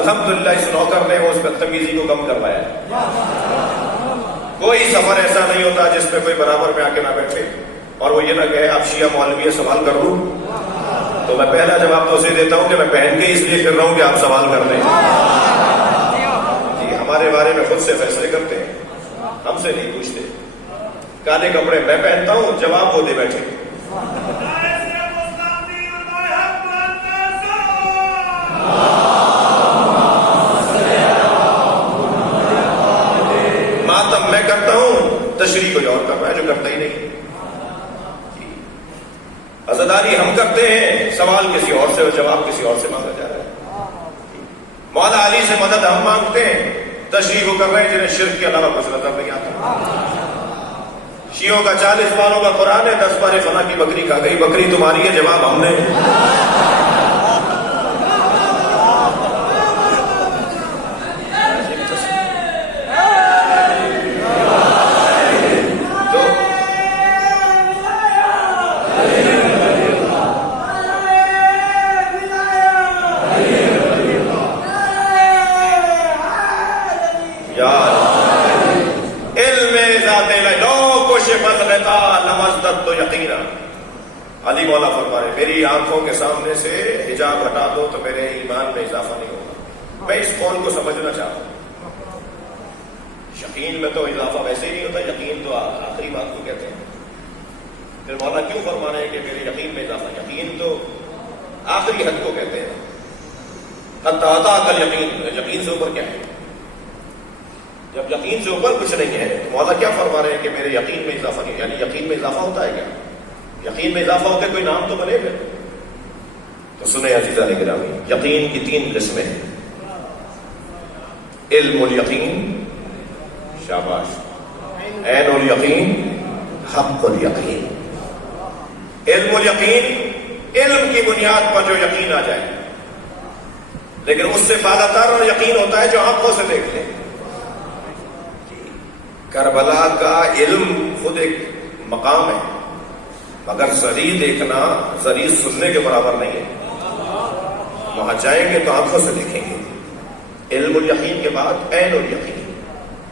الحمدللہ اس نوکر نے اس بدتمیزی کو کم کروایا. کوئی سفر ایسا نہیں ہوتا جس میں کوئی برابر میں آ کے نہ بیٹھے اور وہ یہ نہ کہے آپ شیعہ مولوی سوال کر لوں. تو میں پہلا جواب تو اسے دیتا ہوں کہ میں پہن کے اس لیے کر رہا ہوں کہ آپ سوال کر لیں. جی ہمارے بارے میں خود سے فیصلے کرتے ہیں، ہم سے نہیں پوچھتے. کالے کپڑے میں پہنتا ہوں، جواب وہ دے بیٹھے۔ ماتم میں کرتا ہوں، تشریح کوئی اور کر رہا ہے جو کرتا ہی نہیں۔ عزاداری ہم کرتے ہیں، سوال کسی اور سے اور جواب کسی اور سے مانگا جا رہا ہے۔ مولا علی سے مدد ہم مانگتے ہیں، تشریح وہ کر رہے ہیں جنہیں شرک کے علاوہ کچھ نظر نہیں آتا۔ شیعوں کا 40 باروں کا قرآن ہے، 10 بار فلاں کی بکری کھا گئی، بکری تمہاری ہے، جواب ہم نے۔ علی مولا فرما رہے میری آنکھوں کے سامنے سے حجاب ہٹا دو تو میرے ایمان میں اضافہ نہیں ہوگا۔ میں اس قول کو سمجھنا چاہتا ہوں، یقین میں تو اضافہ ویسے ہی نہیں ہوتا، یقین تو آخری بات کو کہتے ہیں۔ پھر مولا کیوں فرما رہے ہیں کہ میرے یقین میں اضافہ؟ یقین تو آخری حد کو کہتے ہیں، حتی کل یقین، یقین سے اوپر کیا ہے؟ جب یقین سے اوپر کچھ نہیں ہے تو مولا کیا فرما رہے ہیں کہ میرے یقین میں اضافہ نہیں، یعنی یقین میں اضافہ ہوتا ہے کیا؟ یقین میں اضافہ ہوتا ہے کوئی نام تو بنے گا۔ تو سنیں عزیزان گرامی، یقین کی 3 قسمیں ہیں۔ علم الیقین، شاباش، عین الیقین، حق الیقین۔ علم الیقین، علم کی بنیاد پر جو یقین آ جائے، لیکن اس سے بالا تر اور یقین ہوتا ہے جو آنکھوں سے دیکھ لیں۔ کربلا کا علم خود ایک مقام ہے، مگر زری دیکھنا، زری سننے کے برابر نہیں ہے۔ وہاں جائیں گے تو آنکھوں سے دیکھیں گے۔ علم الیقین کے بعد عین الیقین،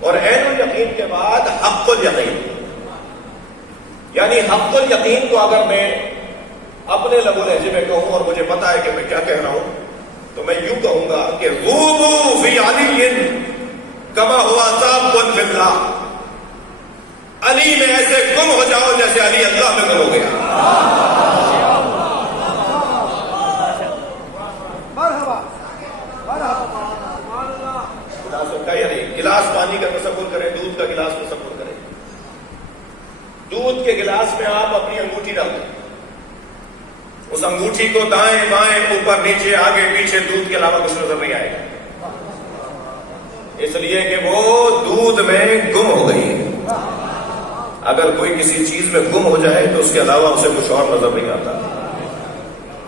اور عین الیقین کے بعد حق الیقین۔ یعنی حق الیقین کو اگر میں اپنے لب و لہجے میں کہوں اور مجھے پتا ہے کہ میں کیا کہہ رہا ہوں، تو میں یوں کہوں گا کہ غوبوا فی علی کما ہوا ذاب فی اللہ۔ علی میں ایسے گم ہو جاؤ جیسے علی اللہ میں گم ہو گیا۔ گلاس رکھا یا نہیں؟ گلاس پانی کا تصور کریں، دودھ کا گلاس تصور کریں۔ دودھ کے گلاس میں آپ اپنی انگوٹھی ڈال دیں، اس انگوٹھی کو دائیں بائیں اوپر نیچے آگے پیچھے دودھ کے علاوہ کچھ نظر نہیں آئے گا، اس لیے کہ وہ دودھ میں گم ہو گئی ہے۔ اگر کوئی کسی چیز میں گم ہو جائے تو اس کے علاوہ اسے کچھ اور نظر نہیں آتا۔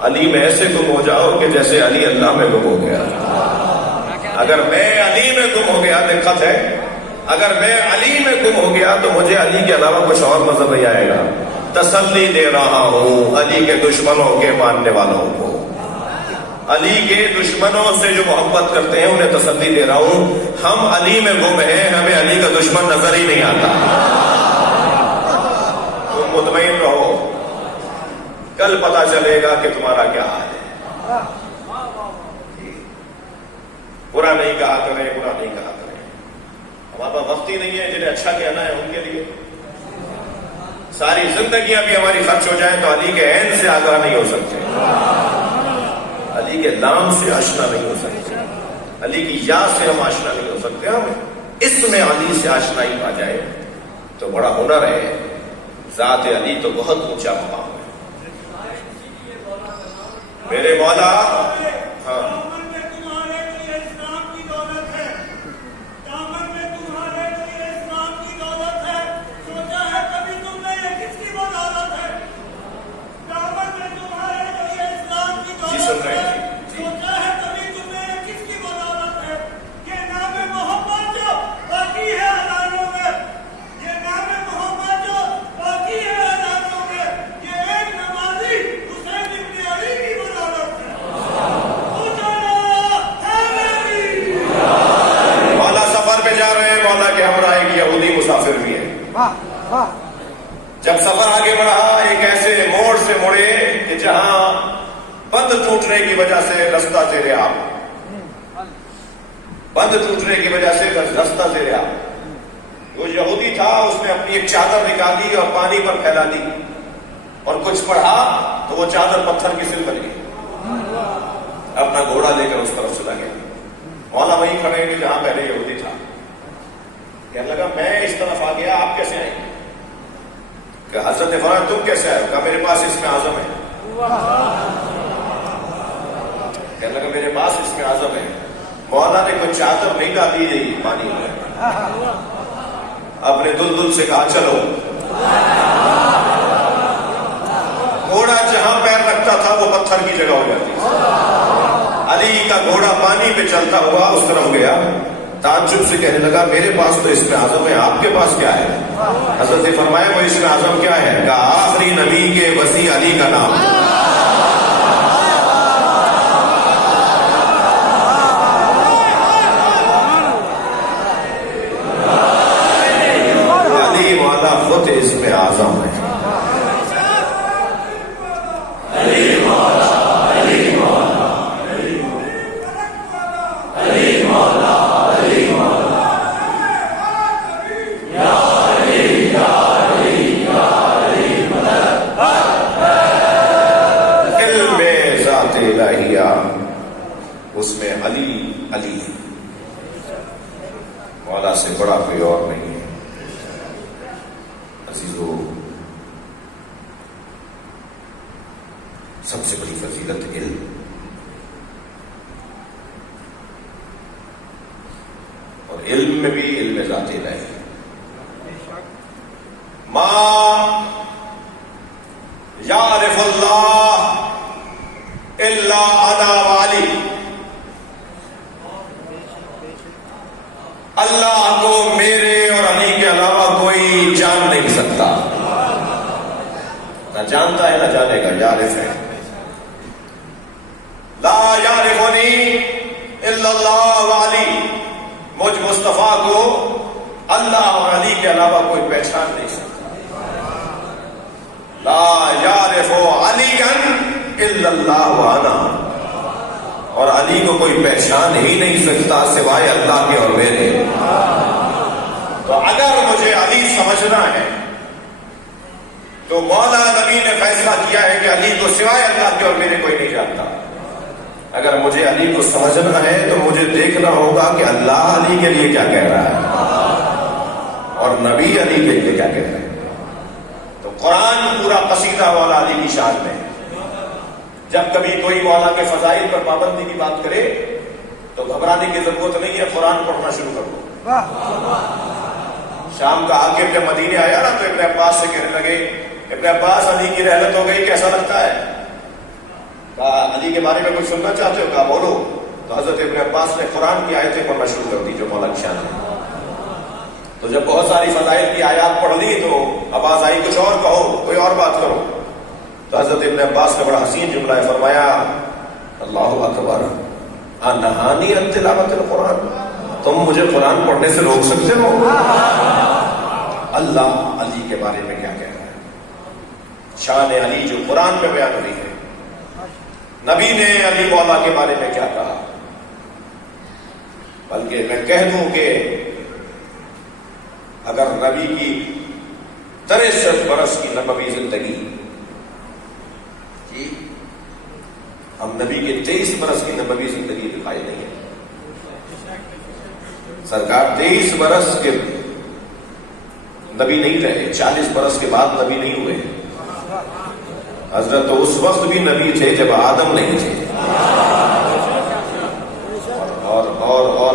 علی میں ایسے گم ہو جاؤ کہ جیسے علی اللہ میں گم ہو گیا۔ اگر میں علی میں گم ہو گیا، دقت ہے، اگر میں علی میں گم ہو گیا تو مجھے علی کے علاوہ کچھ اور نظر نہیں آئے گا۔ تسلی دے رہا ہوں علی کے دشمنوں کے ماننے والوں کو، علی کے دشمنوں سے جو محبت کرتے ہیں انہیں تسلی دے رہا ہوں، ہم علی میں گم ہیں، ہمیں علی کا دشمن نظر ہی نہیں آتا۔ تم مطمئن رہو، کل پتا چلے گا کہ تمہارا کیا حال ہے۔ برا نہیں کہا کریں، برا نہیں کہا کریں۔ ہمارے پاس وقت ہی نہیں ہے، جنہیں اچھا کہنا ہے ان کے لیے ساری زندگیاں بھی ہماری خرچ ہو جائیں تو علی کے عین سے آگاہ نہیں ہو سکتے، علی کے نام سے آشنا نہیں ہو سکتے، علی کی یا سے ہم آشنا نہیں ہو سکتے۔ ہم اس میں علی سے آشنائی پا جائے تو بڑا ہنر ہے۔ ذات علی تو بہت اونچا مقام ہے۔ میرے مولا، ہاں مسافر بھی ہے۔ جب سفر آگے بڑھا ایک ایسے موڑ سے مڑے کہ جہاں بند ٹوٹنے کی وجہ سے رستہ زیر آب، بند ٹوٹنے کی وجہ سے رستہ زیر آب، وہ یہودی تھا، اس نے اپنی ایک چادر نکالی اور پانی پر پھیلا دی اور کچھ پڑھا تو وہ چادر پتھر کی سل بن گئی. اپنا گھوڑا لے کر اس طرف چلا گیا. مولا وہیں کھڑے ہوئے جہاں پہلے یہودی تھا. کہنے لگا میں اس طرف آ گیا، آپ کیسے آئے؟ کہ حضرت نے فرمایا تم کیسے آئے؟ کہا میرے پاس اس میں اعظم ہے. کہنے لگا میرے پاس اس میں اعظم ہے. مولا نے کوئی چادر نہیں ڈالی گئی پانی میں، اپنے دلدل سے کہا چلو. گھوڑا جہاں پیر رکھتا تھا وہ پتھر کی جگہ ہو جاتی. علی کا گھوڑا پانی پہ چلتا ہوا اس طرف گیا. تعجب سے کہنے لگا میرے پاس تو اس میں اعظم ہے، آپ کے پاس کیا ہے؟ حضرت نے فرمایا وہ اس میں اعظم کیا ہے؟ کہا آخری نبی کے وسیع علی کا نام. علی والا خود اس میں اعظم ہے. اس میں علی علی ہے، مولا سے بڑا کوئی اور نہیں ہے. عزیزو، سب سے بڑی فضیلت علم. اور علم میں بھی علم ذات الہی. ما یعرف اللہ الا انا والی. اللہ کو میرے اور علی کے علاوہ کوئی جان نہیں سکتا. نہ جانتا ہے نہ جانے گا، یعرف ہے. لا یعرفنی الا اللہ والی. مجھ مصطفیٰ کو اللہ اور علی کے علاوہ کوئی پہچان نہیں سکتا. لا یعرف علی الا اللہ وانا. اور علی کو کوئی پہچان ہی نہیں سکتا سوائے اللہ کے اور میرے. تو اگر مجھے علی سمجھنا ہے تو مولا نبی نے فیصلہ کیا ہے کہ علی کو سوائے اللہ کے اور میرے کوئی نہیں جانتا. اگر مجھے علی کو سمجھنا ہے تو مجھے دیکھنا ہوگا کہ اللہ علی کے لیے کیا کہہ رہا ہے اور نبی علی کے لیے کیا کہہ رہا ہے. تو قرآن پورا قصیدہ مولا علی کی شان میں. جب کبھی کوئی مولا کے فضائل پر پابندی کی بات کرے تو گھبرانے کی ضرورت نہیں ہے، قرآن پڑھنا شروع کر دو. شام کا حاکم جب مدینے آیا نا تو ابن عباس سے کہنے لگے ابن عباس علی کی رحلت ہو گئی، کیسا لگتا ہے؟ کہا علی کے بارے میں کچھ سننا چاہتے ہو؟ کہا بولو. تو حضرت ابن عباس نے قرآن کی آیتیں پڑھنا شروع کر دی جو مولا کی شان ہے. تو جب بہت ساری فضائل کی آیات پڑھ لی تو آواز آئی کچھ اور کہو، کوئی اور بات کرو. تو حضرت ابن عباس نے بڑا حسین جملہ ہے فرمایا اللہ اکبر انہانی ان تلاوت القرآن. تم مجھے قرآن پڑھنے سے روک سکتے ہو؟ اللہ علی کے بارے میں کیا کہہ رہا ہے؟ شان علی جو قرآن میں بیان ہوئی ہے. نبی نے علی مولا کے بارے میں کیا کہا؟ بلکہ میں کہہ دوں کہ اگر نبی کی 63 برس کی نبوی زندگی، ہم نبی کے 23 برس کی نبوی زندگی دکھائی نہیں ہے. سرکار 23 برس کے نبی نہیں رہے، 40 برس کے بعد نبی نہیں ہوئے. حضرت تو اس وقت بھی نبی تھے جب آدم نہیں تھے. اور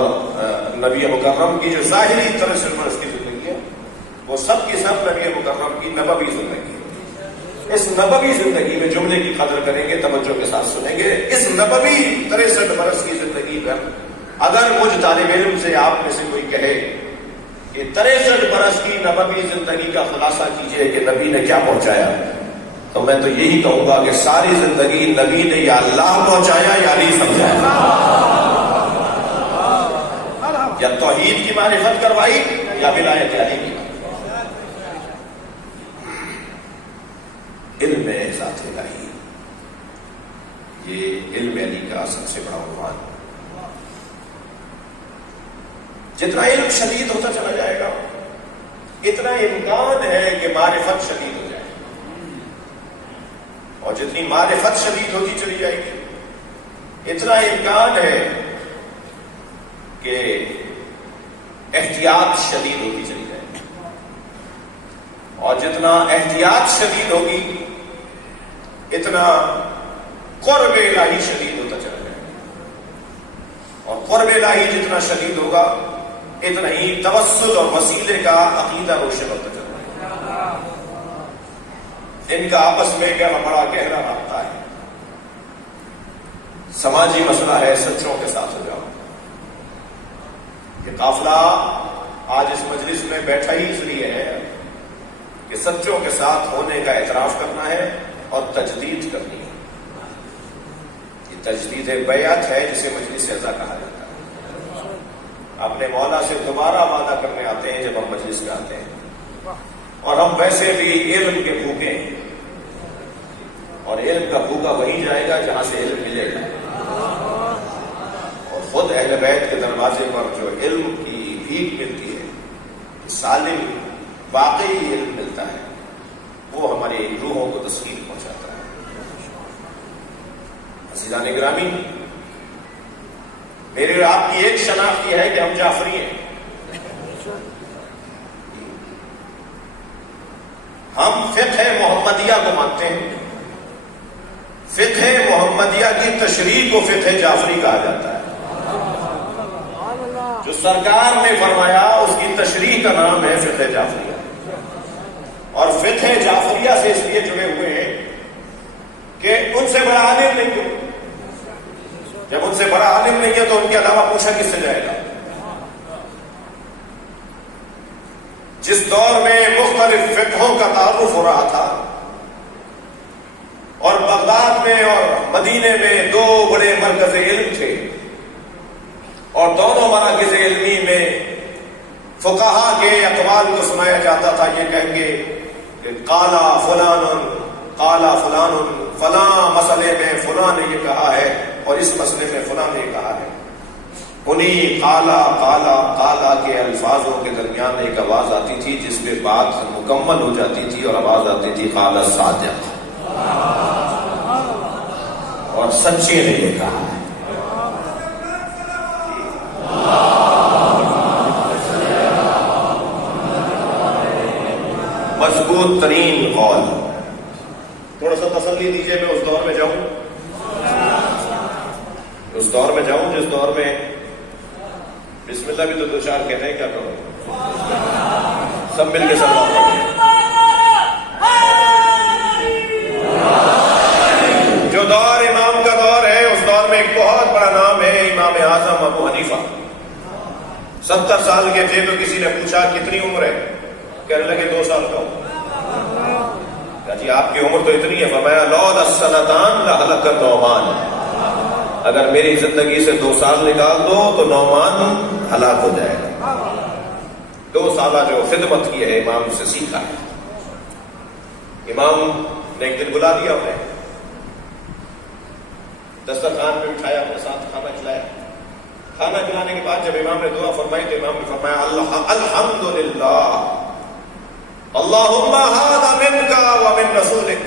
نبی مکرم کی جو ظاہری 63 برس کی زندگی ہے وہ سب کی سب نبی مکرم کی نبوی زندگی ہے. اس نبوی زندگی میں جملے کی قدر کریں گے، توجہ کے ساتھ سنیں گے. اس نبوی 63 برس کی زندگی پر اگر مجھ طالب علم سے آپ میں سے کوئی کہے کہ 63 برس کی نبوی زندگی کا خلاصہ کیجئے کہ نبی نے کیا پہنچایا، تو میں تو یہی کہوں گا کہ ساری زندگی نبی نے یا اللہ پہنچایا یا علی سمجھایا. یا توحید کی معرفت کروائی یا ولایت علی کی. علم ذات الہی، یہ علم علی کا سب سے بڑا عنوان. جتنا علم شدید ہوتا چلا جائے گا اتنا امکان ہے کہ معرفت شدید ہو جائے، اور جتنی معرفت شدید ہوتی چلی جائے گی اتنا امکان ہے کہ احتیاط شدید ہوتی چلی جائے گی، اور جتنا احتیاط شدید ہوگی اتنا قرب الہی شدید ہوتا چلا جائے گا، اور قرب الہی جتنا شدید ہوگا اتنا ہی توسل اور وسیلے کا عقیدہ روشن ہوتا چلا جائے گا۔ ان کا آپس میں بڑا گہرا رابطہ ہے، سماجی مسئلہ ہے، سچوں کے ساتھ ہو جاؤ۔ یہ قافلہ آج اس مجلس میں بیٹھا ہی اس لیے ہے کہ سچوں کے ساتھ ہونے کا اعتراف کرنا ہے اور تجدید کرنی ہے۔ یہ تجدید بیعت ہے جسے مجلس اعزا کہا جاتا ہے۔ اپنے مولا سے دوبارہ وعدہ کرنے آتے ہیں جب ہم مجلس میں آتے ہیں، اور ہم ویسے بھی علم کے بھوکے ہیں، اور علم کا بھوکا وہی جائے گا جہاں سے علم ملے گا، اور خود اہل بیت کے دروازے پر جو علم کی بھیک ملتی ہے، سالم واقعی علم ملتا ہے، وہ ہماری روحوں کو تسکین پہنچاتا ہے۔ عزیزان گرامی، میرے اور آپ کی ایک شناخت یہ ہے کہ ہم جعفری ہیں، ہم فقہ محمدیہ کو مانتے ہیں۔ فقہ محمدیہ کی تشریح کو فقہ جعفری کہا جاتا ہے۔ جو سرکار نے فرمایا اس کی تشریح کا نام ہے فقہ جعفریہ، اور فقہ جعفریہ سے اس لیے جڑے ہوئے ہیں کہ ان سے بڑا عالم نہیں ہے۔ جب ان سے بڑا عالم نہیں ہے تو ان کے علاوہ پوچھا کس سے جائے گا؟ جس دور میں مختلف فقہوں کا تعارف ہو رہا تھا، اور بغداد میں اور مدینے میں دو بڑے مرکز علم تھے، اور دونوں مراکز علمی میں فقہا کے اقوال کو سنایا جاتا تھا، یہ کہیں گے کہ قالا فلان فلاں مسئلے میں فلاں نے یہ کہا ہے، اور اس مسئلے میں فلاں نے کہا ہے۔ انہی قالا کے الفاظوں کے درمیان ایک آواز آتی تھی جس پہ بات مکمل ہو جاتی تھی، اور آواز آتی تھی قال الصادق، اور سچے نے یہ کہا ہے۔ مضبوط ترین قول۔ تھوڑا سا تسلی دیجیے، میں اس دور میں جاؤں جس دور میں بسم اللہ بھی تو دو چار کہتے ہیں، کیا کرو سب مل کے سلام پڑھیں۔ جو دور امام کا دور ہے اس دور میں ایک بہت بڑا نام ہے امام اعظم ابو حنیفہ۔ 70 سال کے تھے تو کسی نے پوچھا کتنی عمر ہے؟ کہنے لگے 2 سال کا ہوں۔ کہا جی آپ کی عمر تو اتنی ہے؟ فرمایا لولا السنتان لہلک النعمان، اگر میری زندگی سے 2 سال نکال دو تو نعمان ہلاک ہو جائے گا۔ 2 سالہ جو خدمت کی ہے امام سے سیکھا ہے۔ امام نے ایک دن بلا دیا انہیں، دسترخوان پہ بٹھایا، اپنے ساتھ کھانا کھلایا۔ کھانا کھلانے کے بعد جب امام نے دعا فرمائی تو امام نے فرمایا الحمدللہ اللہم ھذا منک ومن رسولک،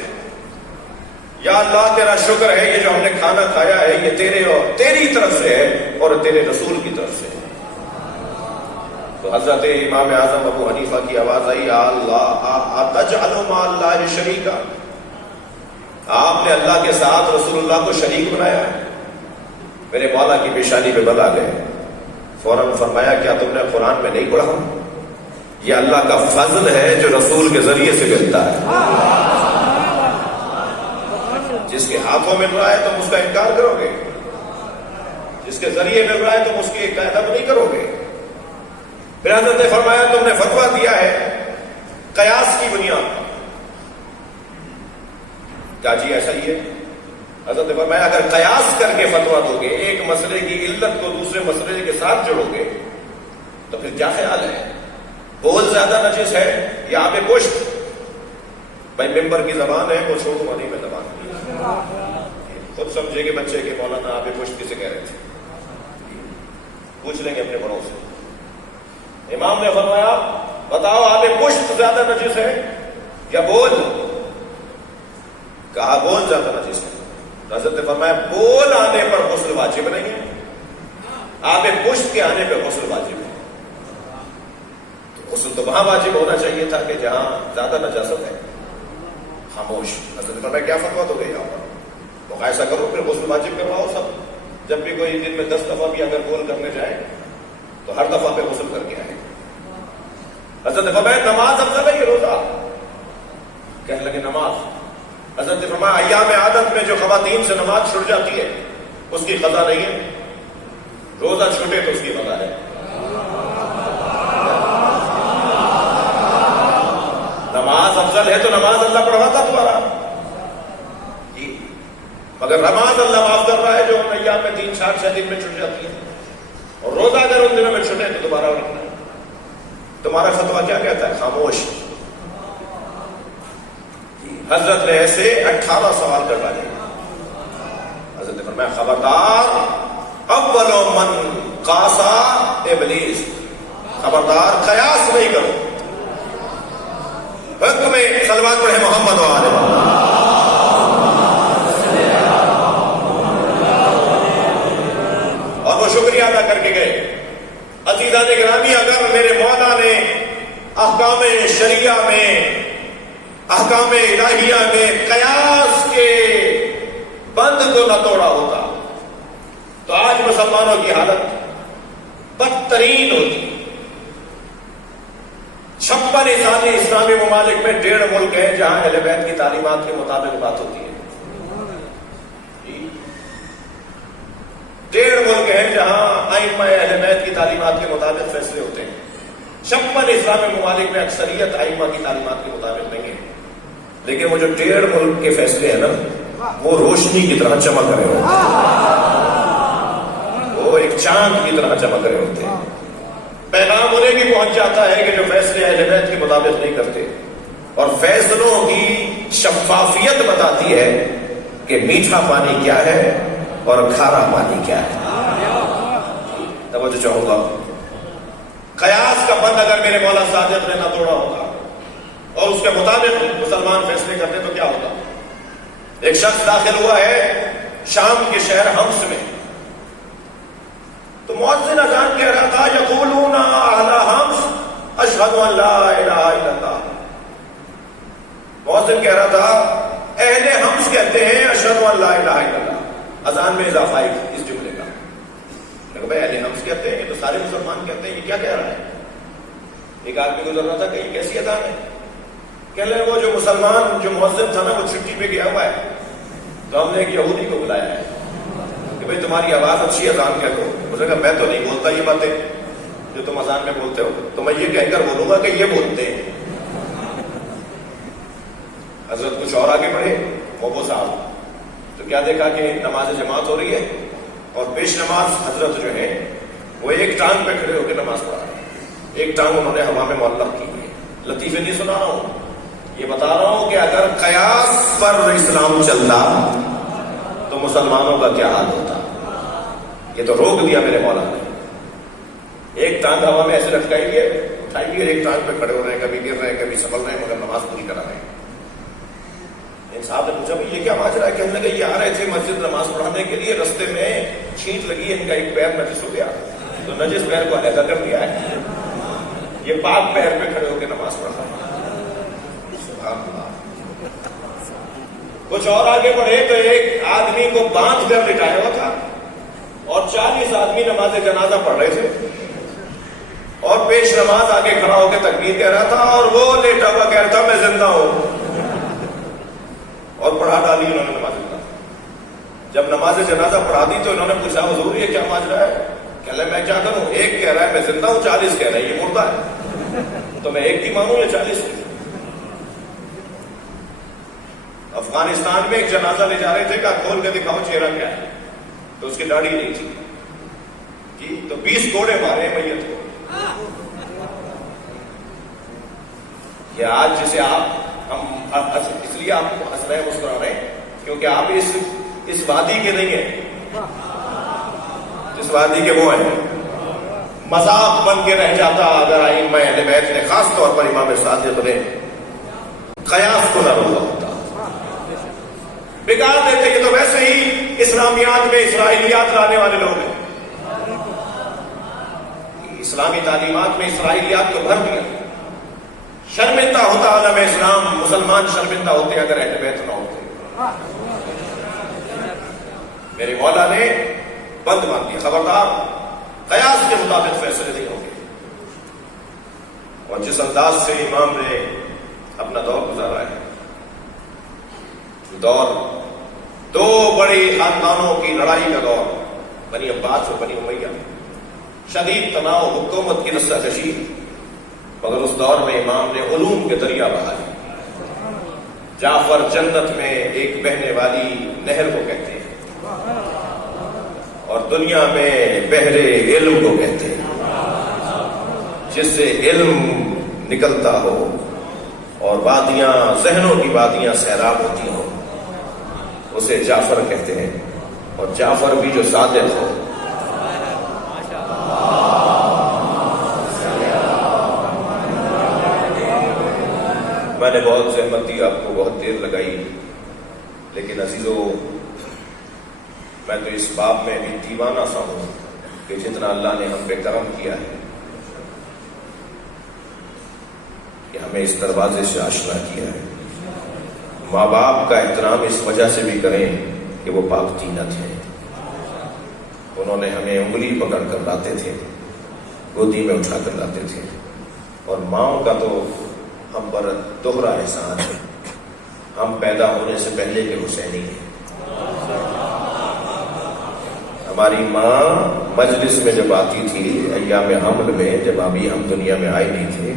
یا اللہ تیرا شکر ہے یہ جو ہم نے کھانا کھایا ہے یہ تیرے اور تیری طرف سے ہے اور تیرے رسول کی طرف سے ہے۔ تو حضرت امام اعظم ابو حنیفہ کی آواز آئی اللہ اتجعل مع اللہ شریکا، آپ نے اللہ کے ساتھ رسول اللہ کو شریک بنایا ہے؟ میرے مولا کی پیشانی پہ بل آ گئے، فوراً فرمایا کیا تم نے قرآن میں نہیں پڑھا؟ یہ اللہ کا فضل ہے جو رسول کے ذریعے سے ملتا ہے۔ جس کے ہاتھوں مل رہا ہے تم اس کا انکار کرو گے، جس کے ذریعے مل رہا ہے تم اس کی ادب نہیں کرو گے۔ پھر حضرت نے فرمایا تم نے فتویٰ دیا ہے قیاس کی بنیاد پر، کیا جی ایسا ہی ہے؟ حضرت نے فرمایا اگر قیاس کر کے فتویٰ دو گے، ایک مسئلے کی علت کو دوسرے مسئلے کے ساتھ جوڑو گے، تو پھر کیا خیال ہے؟ بہت زیادہ نجس ہے یا آب پشت؟ بھائی ممبر کی زبان ہے وہ چھوڑوں والی میں زبان ہے، خود سمجھے کہ بچے کے مولانا آب پشت کسے کہہ رہے تھے، پوچھ لیں گے اپنے بڑوں سے۔ امام نے فرمایا بتاؤ آب پشت زیادہ نجس ہے یا بول؟ کہا بول زیادہ نجس ہے. حضرت نے فرمایا بول آنے پر غسل واجب نہیں ہے، آب پشت کے آنے پر غسل واجب ہے. تو غسل تو وہاں واجب ہونا چاہیے تھا کہ جہاں زیادہ نجاست ہے. خاموش. حضرت نے فرمایا کیا فتویٰ تو گئی آپ تو ایسا کرو پھر غسل واجب کرواؤ سب. جب بھی کوئی دن میں 10 دفعہ بھی اگر بول کرنے جائے تو ہر دفعہ پہ غسل کر کے آئے. حضرت نے فرمایا نماز افضل ہے یہ روزہ؟ کہنے لگے نماز. حضرت نے فرمایا ایام عادت میں جو خواتین سے نماز چھوٹ جاتی ہے اس کی قضا نہیں ہے، روزہ چھوٹے تو اس کی قضا ہے. نماز افضل ہے تو نماز اللہ پڑھواتا تمہارا جی، مگر نماز اللہ معاف کر رہا ہے جو ان ایام میں 3 4 6 دن میں چھوٹ جاتی ہے، اور روزہ اگر ان دنوں میں چھوٹے تو دوبارہ رکھنا ہے. تمہارا فتویٰ کیا کہتا ہے؟ خاموش. حضرت نے ایسے 18 سوال کر ڈالے. حضرت نے فرمایا خبردار اول من قاسا ابلیس، خبردار قیاس نہیں کرو. حکم صلوات پڑھے محمد و آل محمد. اور وہ شکریہ ادا کر کے گئے. عزیزان گرامی اگر میرے مولا نے احکام شریعہ میں، احکام الہیہ میں قیاس کے بند کو نہ توڑا ہوتا تو آج مسلمانوں کی حالت بدترین ہوتی. 56 اسلامی ممالک میں 1.5 ملک ہیں جہاں اہل بیت کی تعلیمات کے مطابق بات ہوتی ہے. 1.5 ملک ہیں جہاں ائمہ اہل بیت کی تعلیمات کے مطابق فیصلے ہوتے ہیں. 56 اسلامی ممالک میں اکثریت ائمہ کی تعلیمات کے مطابق نہیں ہے. لیکن وہ جو 1.5 ملک کے فیصلے ہیں نا وہ روشنی کی طرح چمک رہے ہوتے ہیں، وہ ایک چاند کی طرح چمک رہے ہوتے ہیں. پیغام انہیں بھی پہنچ جاتا ہے کہ جو فیصلے اہل بیت کے مطابق نہیں کرتے، اور فیصلوں کی شفافیت بتاتی ہے کہ میٹھا پانی کیا ہے اور کھارا پانی کیا ہے. توجہ چاہوں گا. قیاس کا بند اگر میرے مولا صادق نے نہ توڑا ہوگا اور اس کے مطابق مسلمان فیصلے کرتے تو کیا ہوتا؟ ایک شخص داخل ہوا ہے شام کے شہر حمص میں، تو مؤذن اذان کہہ رہا تھا یقولون اہل حمص اشہد ان لا الہ الا اللہ. مؤذن کہہ رہا تھا اہل حمص کہتے ہیں اشہد ان لا الہ الا اللہ. اذان میں اضافہ ہے اس جملے کا. بھائی اہل حمص کہتے ہیں یہ تو سارے مسلمان کہتے ہیں، یہ کیا کہہ رہا ہے؟ ایک آدمی گزر رہا تھا کہ یہ کیسی اذان ہے؟ کہہ لیں وہ جو مسلمان جو مؤذن تھا نا وہ چھٹی پہ گیا ہوا ہے، تو ہم نے ایک یہودی کو بلایا ہے کہ بھائی تمہاری آواز اچھی اذان کہہ دو. اس نے کہا میں تو نہیں بولتا یہ باتیں جو تم اذان میں بولتے ہو، تو میں یہ کہہ کر بولوں گا کہ یہ بولتے ہیں. حضرت کچھ اور آگے بڑھے موبو صاحب تو کیا دیکھا کہ نماز جماعت ہو رہی ہے اور پیش نماز حضرت جو ہے وہ ایک ٹانگ پہ کھڑے ہو کے نماز پڑھا رہے ہیں. ایک ٹانگ انہوں نے ہوا میں معلق کی ہے. لطیفے نہیں سنا رہا ہوں، یہ بتا رہا ہوں کہ اگر قیاس پر اسلام چلتا تو مسلمانوں کا کیا حال ہوتا. یہ تو روک دیا میرے مولا نے. ایک ٹانگ ہوا میں ایسے لٹکائی ہے، اٹھائی ہے، ایک ٹانگ پہ کھڑے ہو رہے ہیں، کبھی گر رہے ہیں کبھی سنبھل رہے ہیں، مگر نماز پوری کرا رہے ہیں. صاحب نے پوچھا یہ کیا ماجرا ہے؟ کہنے لگے یہ آ رہے تھے مسجد نماز پڑھانے کے لیے، رستے میں چھینٹ لگی ہے، ان کا ایک پیر نجس ہو گیا تو نجس پیر کو علیحدہ کر دیا ہے، یہ پاک پیر پہ کھڑے ہو کے نماز پڑھا. سبحان اللہ. کچھ اور آگے بڑھے تو ایک آدمی کو باندھ کر لٹایا ہوا تھا اور 40 آدمی نماز جنازہ پڑھ رہے تھے اور پیش نماز آگے کھڑا ہو کے تکبیر کہہ رہا تھا اور وہ لیٹا ہوا کہہ رہا تھا میں زندہ ہوں، اور پڑھا ڈالی انہوں نے نماز جنازہ. جب نماز جنازہ پڑھا دی تو انہوں نے پوچھا حضور یہ کیا ماجرا ہے؟ کہہ لیں میں کیا کروں، ایک کہہ رہا ہے میں زندہ ہوں، 40 کہہ رہے ہیں یہ مردہ ہے، تو میں ایک کی مانوں یا 40 کی؟ افغانستان میں ایک جنازہ لے جا رہے تھے کہ کھول کے دکھاؤ چہرہ کیا ہے، تو اس کی داڑھی نہیں تھی جی، تو 20 کوڑے مارے میت کو. کہ آج جسے آپ ہم اس لیے آپ کو ہنس رہے ہیں مسکرا رہے ہیں کیونکہ آپ اس وادی کے نہیں ہیں جس وادی کے وہ ہیں. مذاق بن کے رہ جاتا اگر ائمہ اہل بیت نے، خاص طور پر امام صادق نے قیاس کو نہ روکا ہوتا۔ بگاڑ دیتے، یہ تو ویسے ہی اسلامیات میں اسرائیلیات لانے والے لوگ ہیں، اسلامی تعلیمات میں اسرائیلیات کو بھر دیا۔ شرمندہ ہوتا عالم اسلام، مسلمان شرمندہ ہوتے اگر اہل بیت نہ ہوتے۔ میرے مولا نے بند مان دیا، خبردار قیاس کے مطابق فیصلے نہیں ہوں گے۔ اور جس انداز سے امام نے اپنا دور گزارا ہے، دور دو بڑے خاندانوں کی لڑائی کا دور، بنی عباس اور بنی امیہ، شدید تناؤ، حکومت کی رسہ کشی، مگر اس دور میں امام نے علوم کے دریا بہائے۔ جعفر جنت میں ایک بہنے والی نہر کو کہتے ہیں، اور دنیا میں بحر علم کو کہتے ہیں، جس سے علم نکلتا ہو اور وادیاں، ذہنوں کی وادیاں سیراب ہوتی ہوں، اسے جعفر کہتے ہیں۔ اور جعفر بھی جو صادق ہو، میں نے بہت زحمت دی، آپ کو بہت دیر لگائی، لیکن عزیزو میں تو اس باب میں بھی دیوانہ سا ہوں کہ جتنا اللہ نے ہم پہ کرم کیا ہے کہ ہمیں اس دروازے سے آشنا کیا ہے۔ ماں باپ کا احترام اس وجہ سے بھی کریں کہ وہ پاک طینت ہیں، انہوں نے ہمیں انگلی پکڑ کر لاتے تھے، گودی میں اٹھا کر لاتے تھے، اور ماؤں کا تو ہم پر دوہرا احسان ہے، ہم پیدا ہونے سے پہلے کے حسینی ہیں۔ ہماری ماں مجلس میں جب آتی تھی ایام حمل میں، جب ابھی ہم دنیا میں آئے نہیں تھے،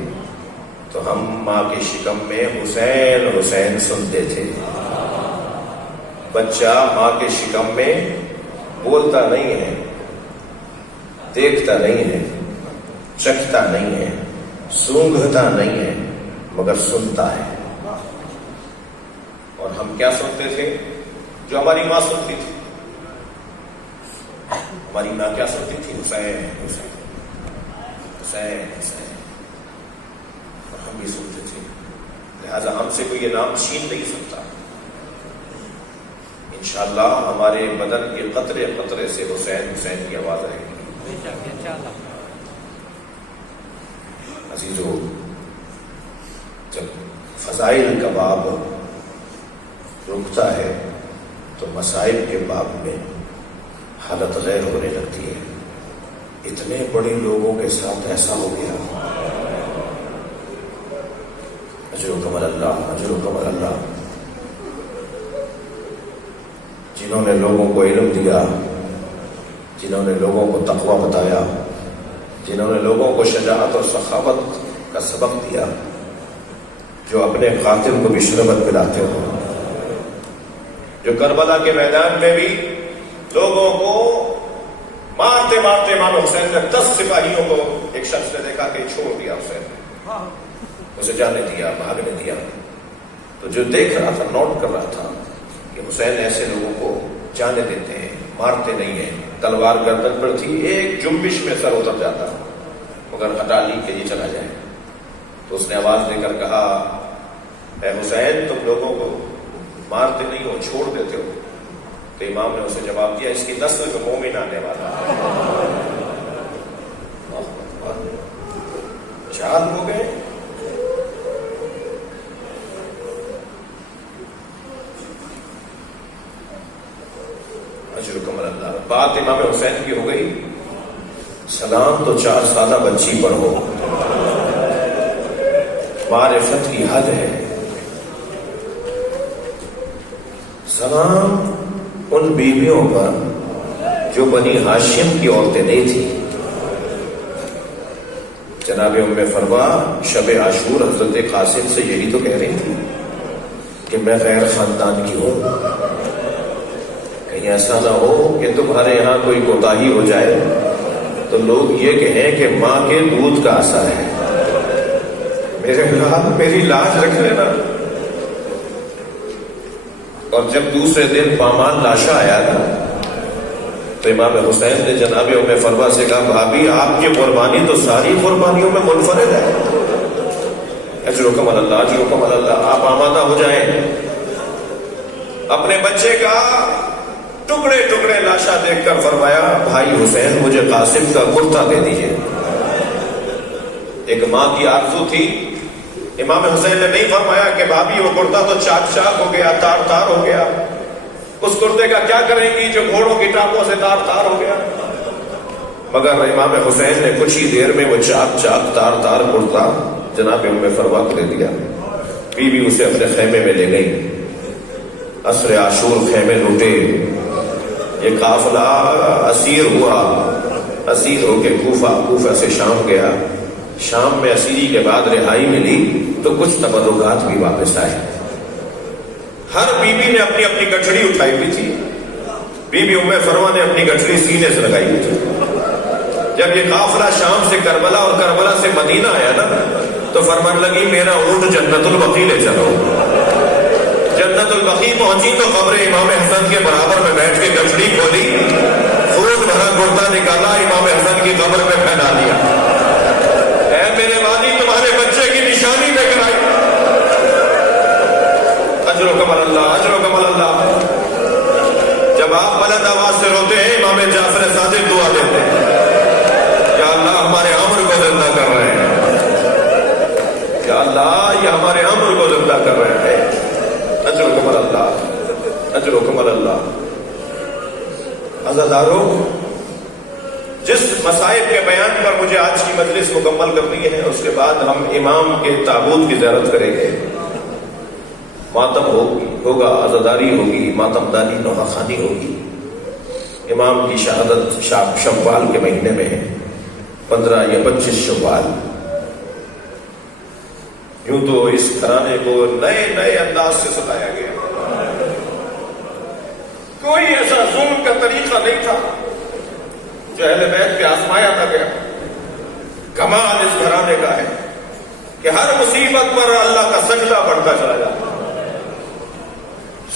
تو ہم ماں کے شکم میں حسین حسین سنتے تھے۔ بچہ ماں کے شکم میں بولتا نہیں ہے، دیکھتا نہیں ہے، چکھتا نہیں ہے، سونگھتا نہیں ہے، مگر سنتا ہے۔ اور ہم کیا سنتے تھے؟ جو ہماری ماں سنتی تھی۔ ہماری ماں کیا سنتی تھی؟ حسین حسین حسین حسین، اور ہم بھی سنتے تھے، لہذا ہم سے کوئی یہ نام چھین نہیں سکتا۔ انشاءاللہ ہمارے بدن کے قطرے قطرے سے حسین حسین کی آواز آئے گی۔ عزیزو، جب فضائل کا باب رکتا ہے تو مسائل کے باب میں حالت غیر ہونے لگتی ہے۔ اتنے بڑے لوگوں کے ساتھ ایسا ہو گیا، اجرکم اللہ، اجرکم اللہ، جنہوں نے لوگوں کو علم دیا، جنہوں نے لوگوں کو تقویٰ بتایا، جنہوں نے لوگوں کو شجاعت اور سخاوت کا سبق دیا، جو اپنے قاتل کو بھی شربت پلاتے ہو، جو کربلا کے میدان میں بھی لوگوں کو مارتے مارتے، امام حسین نے 10 سپاہیوں کو ایک شخص نے دیکھا کہ چھوڑ دیا، حسین اسے جانے دیا، بھاگنے دیا، تو جو دیکھ رہا تھا، نوٹ کر رہا تھا کہ حسین ایسے لوگوں کو جانے دیتے ہیں، مارتے نہیں ہیں، تلوار گردن پر تھی، ایک جنبش میں سر اتر جاتا مگر ہٹا لی کہ یہ چلا جائے، تو اس نے آواز دے کر کہا، اے حسین، تم لوگوں کو مارتے نہیں ہو، چھوڑ دیتے ہو۔ تو امام نے اسے جواب دیا، اس کی نسل میں مومن آنے والا ہے۔ چار ہو گئے، اجرکم اللہ۔ بات امام حسین کی ہو گئی، سلام تو 4 سالہ بچی پر ہو، معرفت کی حد ہے۔ سلام ان بیویوں پر جو بنی ہاشم کی عورتیں نہیں تھیں۔ جناب ام فروا شب عاشور حضرت قاسم سے یہی تو کہہ رہی تھی کہ میں غیر خاندان کی ہوں، کہیں ایسا نہ ہو کہ تمہارے یہاں کوئی کوتاہی ہو جائے تو لوگ یہ کہیں کہ ماں کے دودھ کا اثر ہے، میرے خلاف میری لاش رکھ لینا۔ اور جب دوسرے دن پامال لاشا آیا تھا تو امام حسین نے جناب ام فروا سے کہا بھابھی آپ کی قربانی تو ساری قربانیوں میں منفرد ہے، اجرکم اللہ اجرکم اللہ، آپ آمادہ ہو جائیں۔ اپنے بچے کا ٹکڑے ٹکڑے لاشا دیکھ کر فرمایا بھائی حسین مجھے قاسم کا کرتا دے دیجئے۔ ایک ماں کی آرزو تھی، امام حسین نے نہیں فرمایا کہ بھابھی وہ کرتا تو چاک چاک ہو گیا، تار تار ہو گیا، اس کرتے کا کیا کریں گی جو گھوڑوں کی ٹانگوں سے تار تار ہو گیا، مگر امام حسین نے کچھ ہی دیر میں وہ چاک چاک تار تار کرتا جناب ام فروا کو دے دیا۔ بیوی اسے اپنے خیمے میں لے گئی، عصر عاشور خیمے لوٹے، یہ قافلہ اسیر ہوا، اسیر ہو کے کوفہ سے شام گیا، شام میں اسیری کے بعد رہائی ملی تو کچھ تبرکات بھی واپس آئے۔ ہر بیوی نے اپنی اپنی گٹھڑی اٹھائی ہوئی تھی، بی بی ام فروا نے اپنی گٹھڑی سینے سے لگائی ہوئی تھی۔ جب یہ قافلہ شام سے کربلا اور کربلا سے مدینہ آیا نا تو فرمان لگی میرا اونٹ جنت البقیع لے چلو۔ جنت البقیع پہنچی تو قبر امام حسن کے برابر میں بیٹھ کے گٹھڑی کھولی، خون بھرا کرتا نکالا، امام حسن کی قبر میں پھیلا دیا۔ اے میرے والی تمہارے بچے کی نشانی لے کر آئی۔ اجرکم اللہ اجرکم اللہ۔ جب آپ بلند آواز سے روتے ہیں امام جعفر صادق دعا دیتے ہیں یا اللہ ہمارے امر کو زندہ کر رہے ہیں، یا اللہ یہ ہمارے امر کو زندہ کر رہے ہیں۔ اجرکم اللہ اجرکم اللہ۔ عزادارو، جس مسائل کے بیان پر مجھے آج کی مجلس مکمل کرنی ہے اس کے بعد ہم امام کے تابوت کی زیارت کریں گے، ماتم ہوگا، عزاداری ہوگی، ماتم داری نوحہ خوانی ہوگی۔ امام کی شہادت شوال کے مہینے میں ہے، 15 یا 25 شوال۔ یوں تو اس گھرانے کو نئے نئے انداز سے ستایا گیا، کوئی ایسا ظلم کا طریقہ نہیں تھا جو اہل بیت پہ آزمایا نہ گیا۔ کمال اس گھرانے کا ہے کہ ہر مصیبت پر اللہ کا سجدہ بڑھتا چلا جاتا۔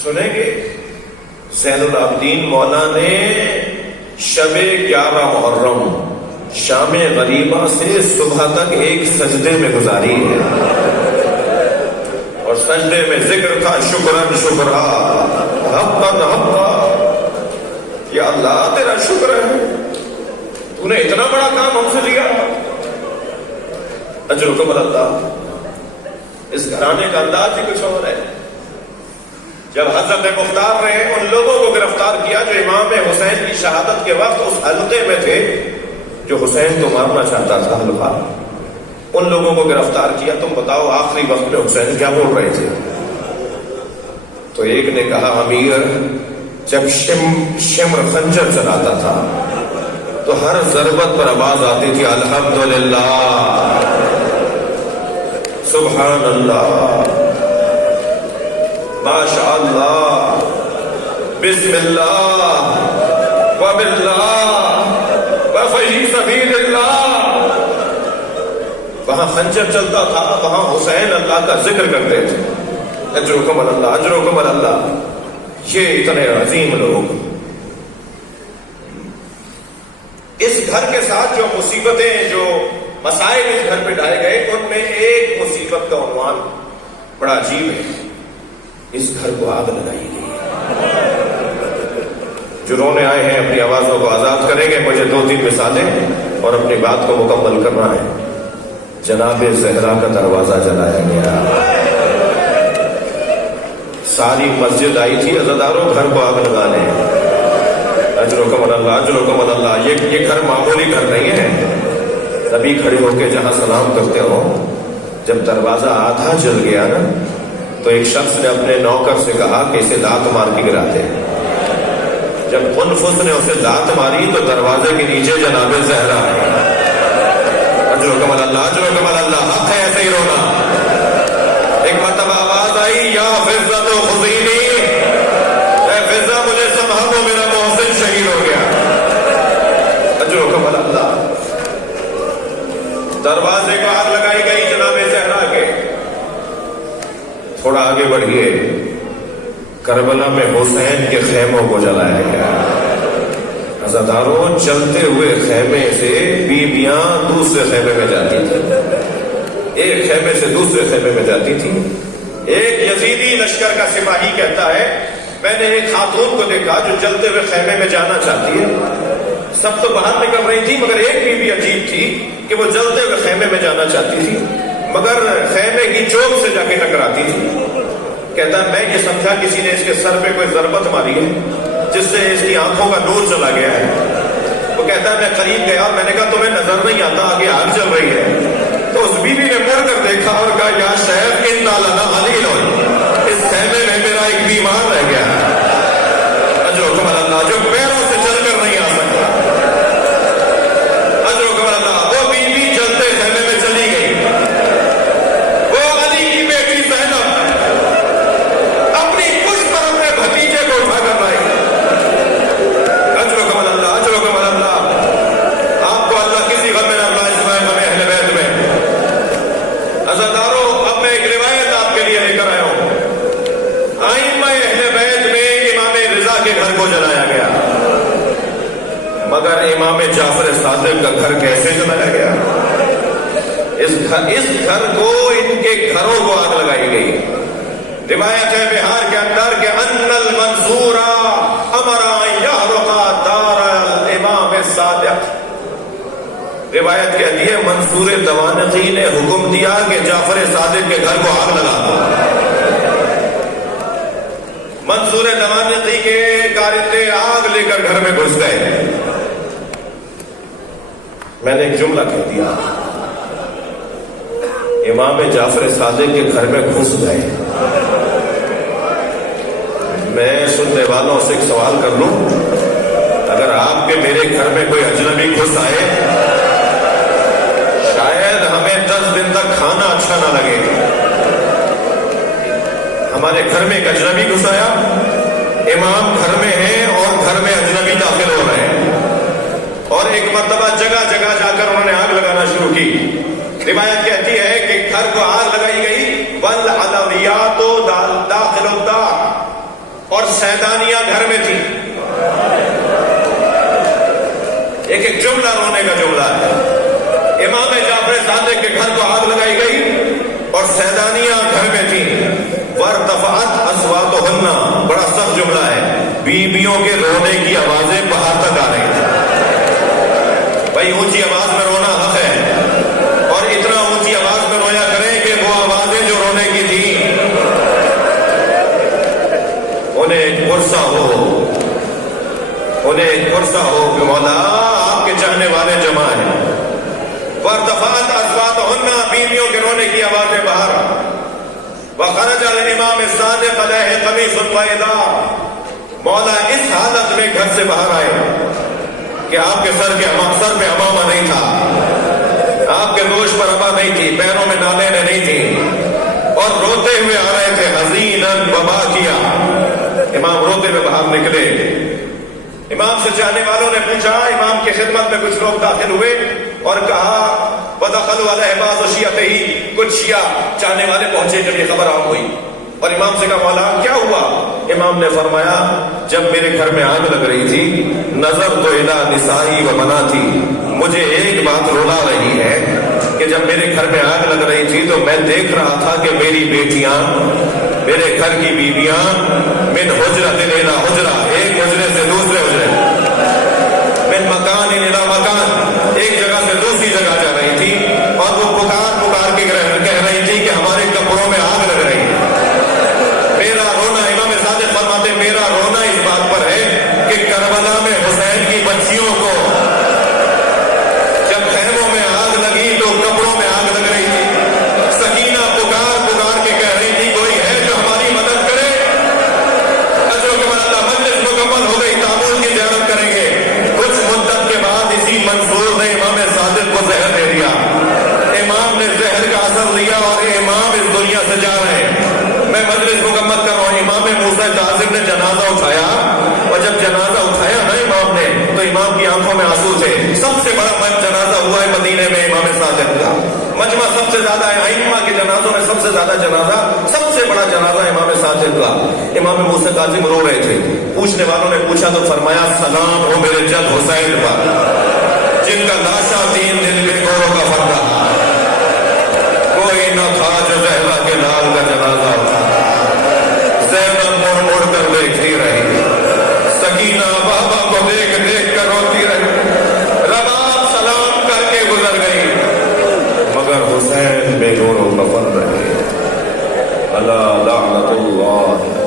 سنیں گے زین العابدین مولا نے شب 11 محرم شام غریبہ سے صبح تک ایک سجدے میں گزاری ہے، اور سجدے میں ذکر تھا شکرن شکرا حقاً حقا، یا اللہ تیرا شکر ہے تو نے اتنا بڑا کام ہم سے لیا۔ اجرکم اللہ۔ اس گھرانے کا انداز ہی کچھ اور ہے۔ جب حضرت مختار نے ان لوگوں کو گرفتار کیا جو امام حسین کی شہادت کے وقت اس حلقے میں تھے جو حسین کو مارنا چاہتا تھا، حلقہ، ان لوگوں کو گرفتار کیا، تم بتاؤ آخری وقت میں حسین کیا بول رہے تھے؟ تو ایک نے کہا امیر جب شمر خنجر چلاتا تھا تو ہر ضربت پر آواز آتی تھی الحمدللہ، سبحان اللہ، ماشاء اللہ، بسم اللہ وباللہ وفی سبیل اللہ۔ وہاں خنجر چلتا تھا، وہاں حسین اللہ کا ذکر کرتے تھے۔ اجرکم اللہ اجرکم اللہ۔ یہ اتنے عظیم لوگ، اس گھر کے ساتھ جو مصیبتیں، جو مسائل اس گھر پہ ڈالے گئے ان میں ایک مصیبت کا عنوان بڑا عجیب ہے، اس گھر کو آگ لگائی گئی۔ جو رونے آئے ہیں اپنی آوازوں کو آزاد کریں گے، مجھے 2-3 مثالیں اور اپنی بات کو مکمل کرنا ہے۔ جناب زہرا کا دروازہ جلایا گیا، ساری مسجد آئی تھی عزاداروں گھر کو آگ لگانے۔ اجرکم اللہ اجرکم اللہ۔ یہ گھر معمولی گھر نہیں ہے، نبی کھڑے ہو کے جہاں سلام کرتے ہو، جب دروازہ آدھا جل گیا نا تو ایک شخص نے اپنے نوکر سے کہا کہ اسے لات مار کے گرا دے۔ جب قنفذ نے اسے لات ماری تو دروازے کے نیچے جناب زہرا ہے۔ اجرکم اللہ اجرکم اللہ۔ حق ہے ایسے ہی رونا۔ ایک مرتبہ آواز آئی یا فضہ تو خذینی، اے فضہ مجھے سنبھالو، میرا محسن شہید ہو گیا۔ اجرکم اللہ۔ دروازے کو آگ لگائی گئی جناب زہرا کے۔ تھوڑا آگے بڑھیے، کربلا میں حسین کے خیموں کو جلایا گیا۔ عزاداروں چلتے ہوئے خیمے سے بیویاں دوسرے خیمے میں جاتی تھی، ایک خیمے سے دوسرے خیمے میں جاتی تھی۔ ایک یزیدی لشکر کا سپاہی کہتا ہے میں نے ایک خاتون کو دیکھا جو چلتے ہوئے خیمے میں جانا چاہتی ہے، سب تو باہر نکل رہی تھی مگر ایک بیوی عجیب تھی کہ وہ جلتے ہوئے خیمے میں جانا چاہتی تھی مگر خیمے کی چوک سے جا کے ٹکراتی تھی۔ کہتا ہے میں یہ سمجھا کسی نے اس کے سر پہ کوئی ضربت ماری ہے جس سے اس کی آنکھوں کا نور چلا گیا ہے۔ وہ کہتا ہے میں قریب گیا، میں نے کہا تمہیں نظر نہیں آتا آگے آگ چل رہی ہے؟ تو اس بیوی نے مڑ کر دیکھا اور کہا یا شیخ انا لنا علیل، اس خیمے میں میرا ایک بیمار رہ گیا ہے اجر و کمال اللہ، جو پیروں سے چل کر نہیں آ سکتا۔ اجر و کمال اللہ، وہ بیوی چلتے خیمے میں چلی گئی۔ وہ علی کی بیٹی زینب اپنی پشت پر اپنے بھتیجے کو اٹھا کر لائی۔ اجر و کمال اللہ، اجر و کمال اللہ۔ آپ کو اللہ کسی غم میں نہ ڈالے سوائے غم اہل بیت میں۔ عزاداروں اب میں ایک روایت آپ کے لیے لے کر آیا ہوں۔ ائمہ اہل بیت میں امام رضا کے گھر کو جلایا گیا مگر امام جعفر صادق کا گھر کیسے جلایا گیا؟ اس گھر کو، ان کے گھروں کو آگ لگائی گئی۔ روایت ہے بہار کے اندر کہ ان المنصور امر ان یحرق دار الامام الصادق۔ روایت کہتی ہے منصور دوانقی نے حکم دیا کہ جعفر صادق کے گھر کو آگ لگا دو۔ منصور دوانقی کے کارندے آگ لے کر گھر میں گھس گئے۔ میں نے ایک جملہ کہہ دیا، امام جعفر صادق کے گھر میں گھس گئے۔ میں سننے والوں سے ایک سوال کر لوں، اگر آپ کے میرے گھر میں کوئی اجنبی گھس آئے، شاید ہمیں 10 دن تک کھانا اچھا نہ لگے۔ ہمارے گھر میں ایک اجنبی گھس آیا، امام گھر میں ہیں اور گھر میں اجنبی داخل ہو رہے ہیں، اور ایک مرتبہ جگہ جگہ جا کر انہوں نے آگ لگانا شروع کی۔ روایت کہتی ہے کہ گھر کو آگ لگائی گئی، والعلویات داخل الدار، اور سیدانیاں گھر میں تھی۔ ایک جملہ رونے کا جملہ ہے، امام جعفر صادق کے گھر کو آگ لگائی گئی اور سیدانیاں گھر میں تھیں۔ وارتفعت اصواتہن، بڑا سخت جملہ ہے، بیویوں کے رونے کی آوازیں باہر تک آ رہی تھیں۔ بھائی اونچی آواز میں رونا حق ہے، اور اتنا اونچی آواز میں رویا کریں کہ وہ آوازیں جو رونے کی تھیں انہیں ایک پرسہ ہو، انہیں ایک پرسہ ہو کہ مولا آپ کے چاہنے والے جمع ہیں۔ وارتفعت اصواتہن، بیویوں کے رونے کی آوازیں باہر۔ وخرج الامام الصادق علیہ قمیص بیضاء، مولا اس حالت میں گھر سے باہر آئے کہ آپ کے سر پہ امامہ نہیں تھا، آپ کے دوش پر ابا نہیں تھی، پیروں میں نالیں نہیں تھی، اور روتے ہوئے آ رہے تھے حزیناً وباکیا۔ امام روتے ہوئے باہر نکلے۔ امام سے چاہنے والوں نے پوچھا، امام کی خدمت میں کچھ لوگ داخل ہوئے اور کہا وَدَخَلُوا عَلَيْهِ بَعْضُ شِيَعَتِهِ، کچھ شیعہ چاہنے والے پہنچے جب یہ خبر عام ہوئی، اور امام سے کہا مولا کیا ہوا؟ امام نے فرمایا جب میرے گھر میں آگ لگ رہی تھی، نظر تو الی نسائی و بناتی، مجھے ایک بات رلا رہی ہے کہ جب میرے گھر میں آگ لگ رہی تھی تو میں دیکھ رہا تھا کہ میری بیٹیاں، میرے گھر کی بیویاں من حجرۃ الی حجرہ، ایک حجرے سے دوسرے حجرے، من مکان الی مکان، ایک جگہ سے دوسری جگہ جا رہی تھی، اور وہ پکار کے کہہ رہی تھی کہ ہمارے کپڑوں میں آگ لگ رہی ہے۔ میرا رونا، امام صادق فرماتے میرا رونا اس بات پر ہے کہ کربلا میں حسین کی بچیوں کو جب خیموں میں آگ لگی تو کپڑوں میں آگ لگ رہی تھی۔ سکینہ پکار کے کہہ رہی تھی کوئی ہے جو ہماری مدد کرے؟ اجر و کمال اللہ، مجلس مکمل ہو گئی، تعامل کی زیارت کریں گے۔ کچھ مدت کے بعد اسی منصور نے امام صادق کو زہر دے دیا، امام نے زہر کا اثر لیا اور امام اس دنیا سے جا رہے ہیں۔ میں مجلس مکمل کر رہا ہوں۔ امام موسیٰ کاظم نے جنازہ اٹھایا، اور جب جنازہ اٹھایا نا امام نے تو امام کی آنکھوں میں آنسو تھے۔ سب سے بڑا جنازہ ہوا ہے مدینے میں امام صادق کا، مجمع سب سے زیادہ ہے، ائمہ کے جنازوں میں سب سے زیادہ جنازہ، سب سے بڑا جنازہ امام صادق کا۔ امام موسیٰ کاظم رو رہے تھے، پوچھنے والوں نے پوچھا تو فرمایا سلام ہو میرے جد حسین پر جن کا لاشا 3 دن بے گوروں کا فرد رہا، کوئی نہ تھا جو زہرا کے لال کا جنازہ اٹھا، زینب مڑ مڑ کر دیکھتی رہی، سکینہ بابا کو دیکھ دیکھ کر روتی رہی، رباب سلام کر کے گزر گئی، مگر حسین بے گوروں کا فرد رہے۔ اللہ لعنت اللہ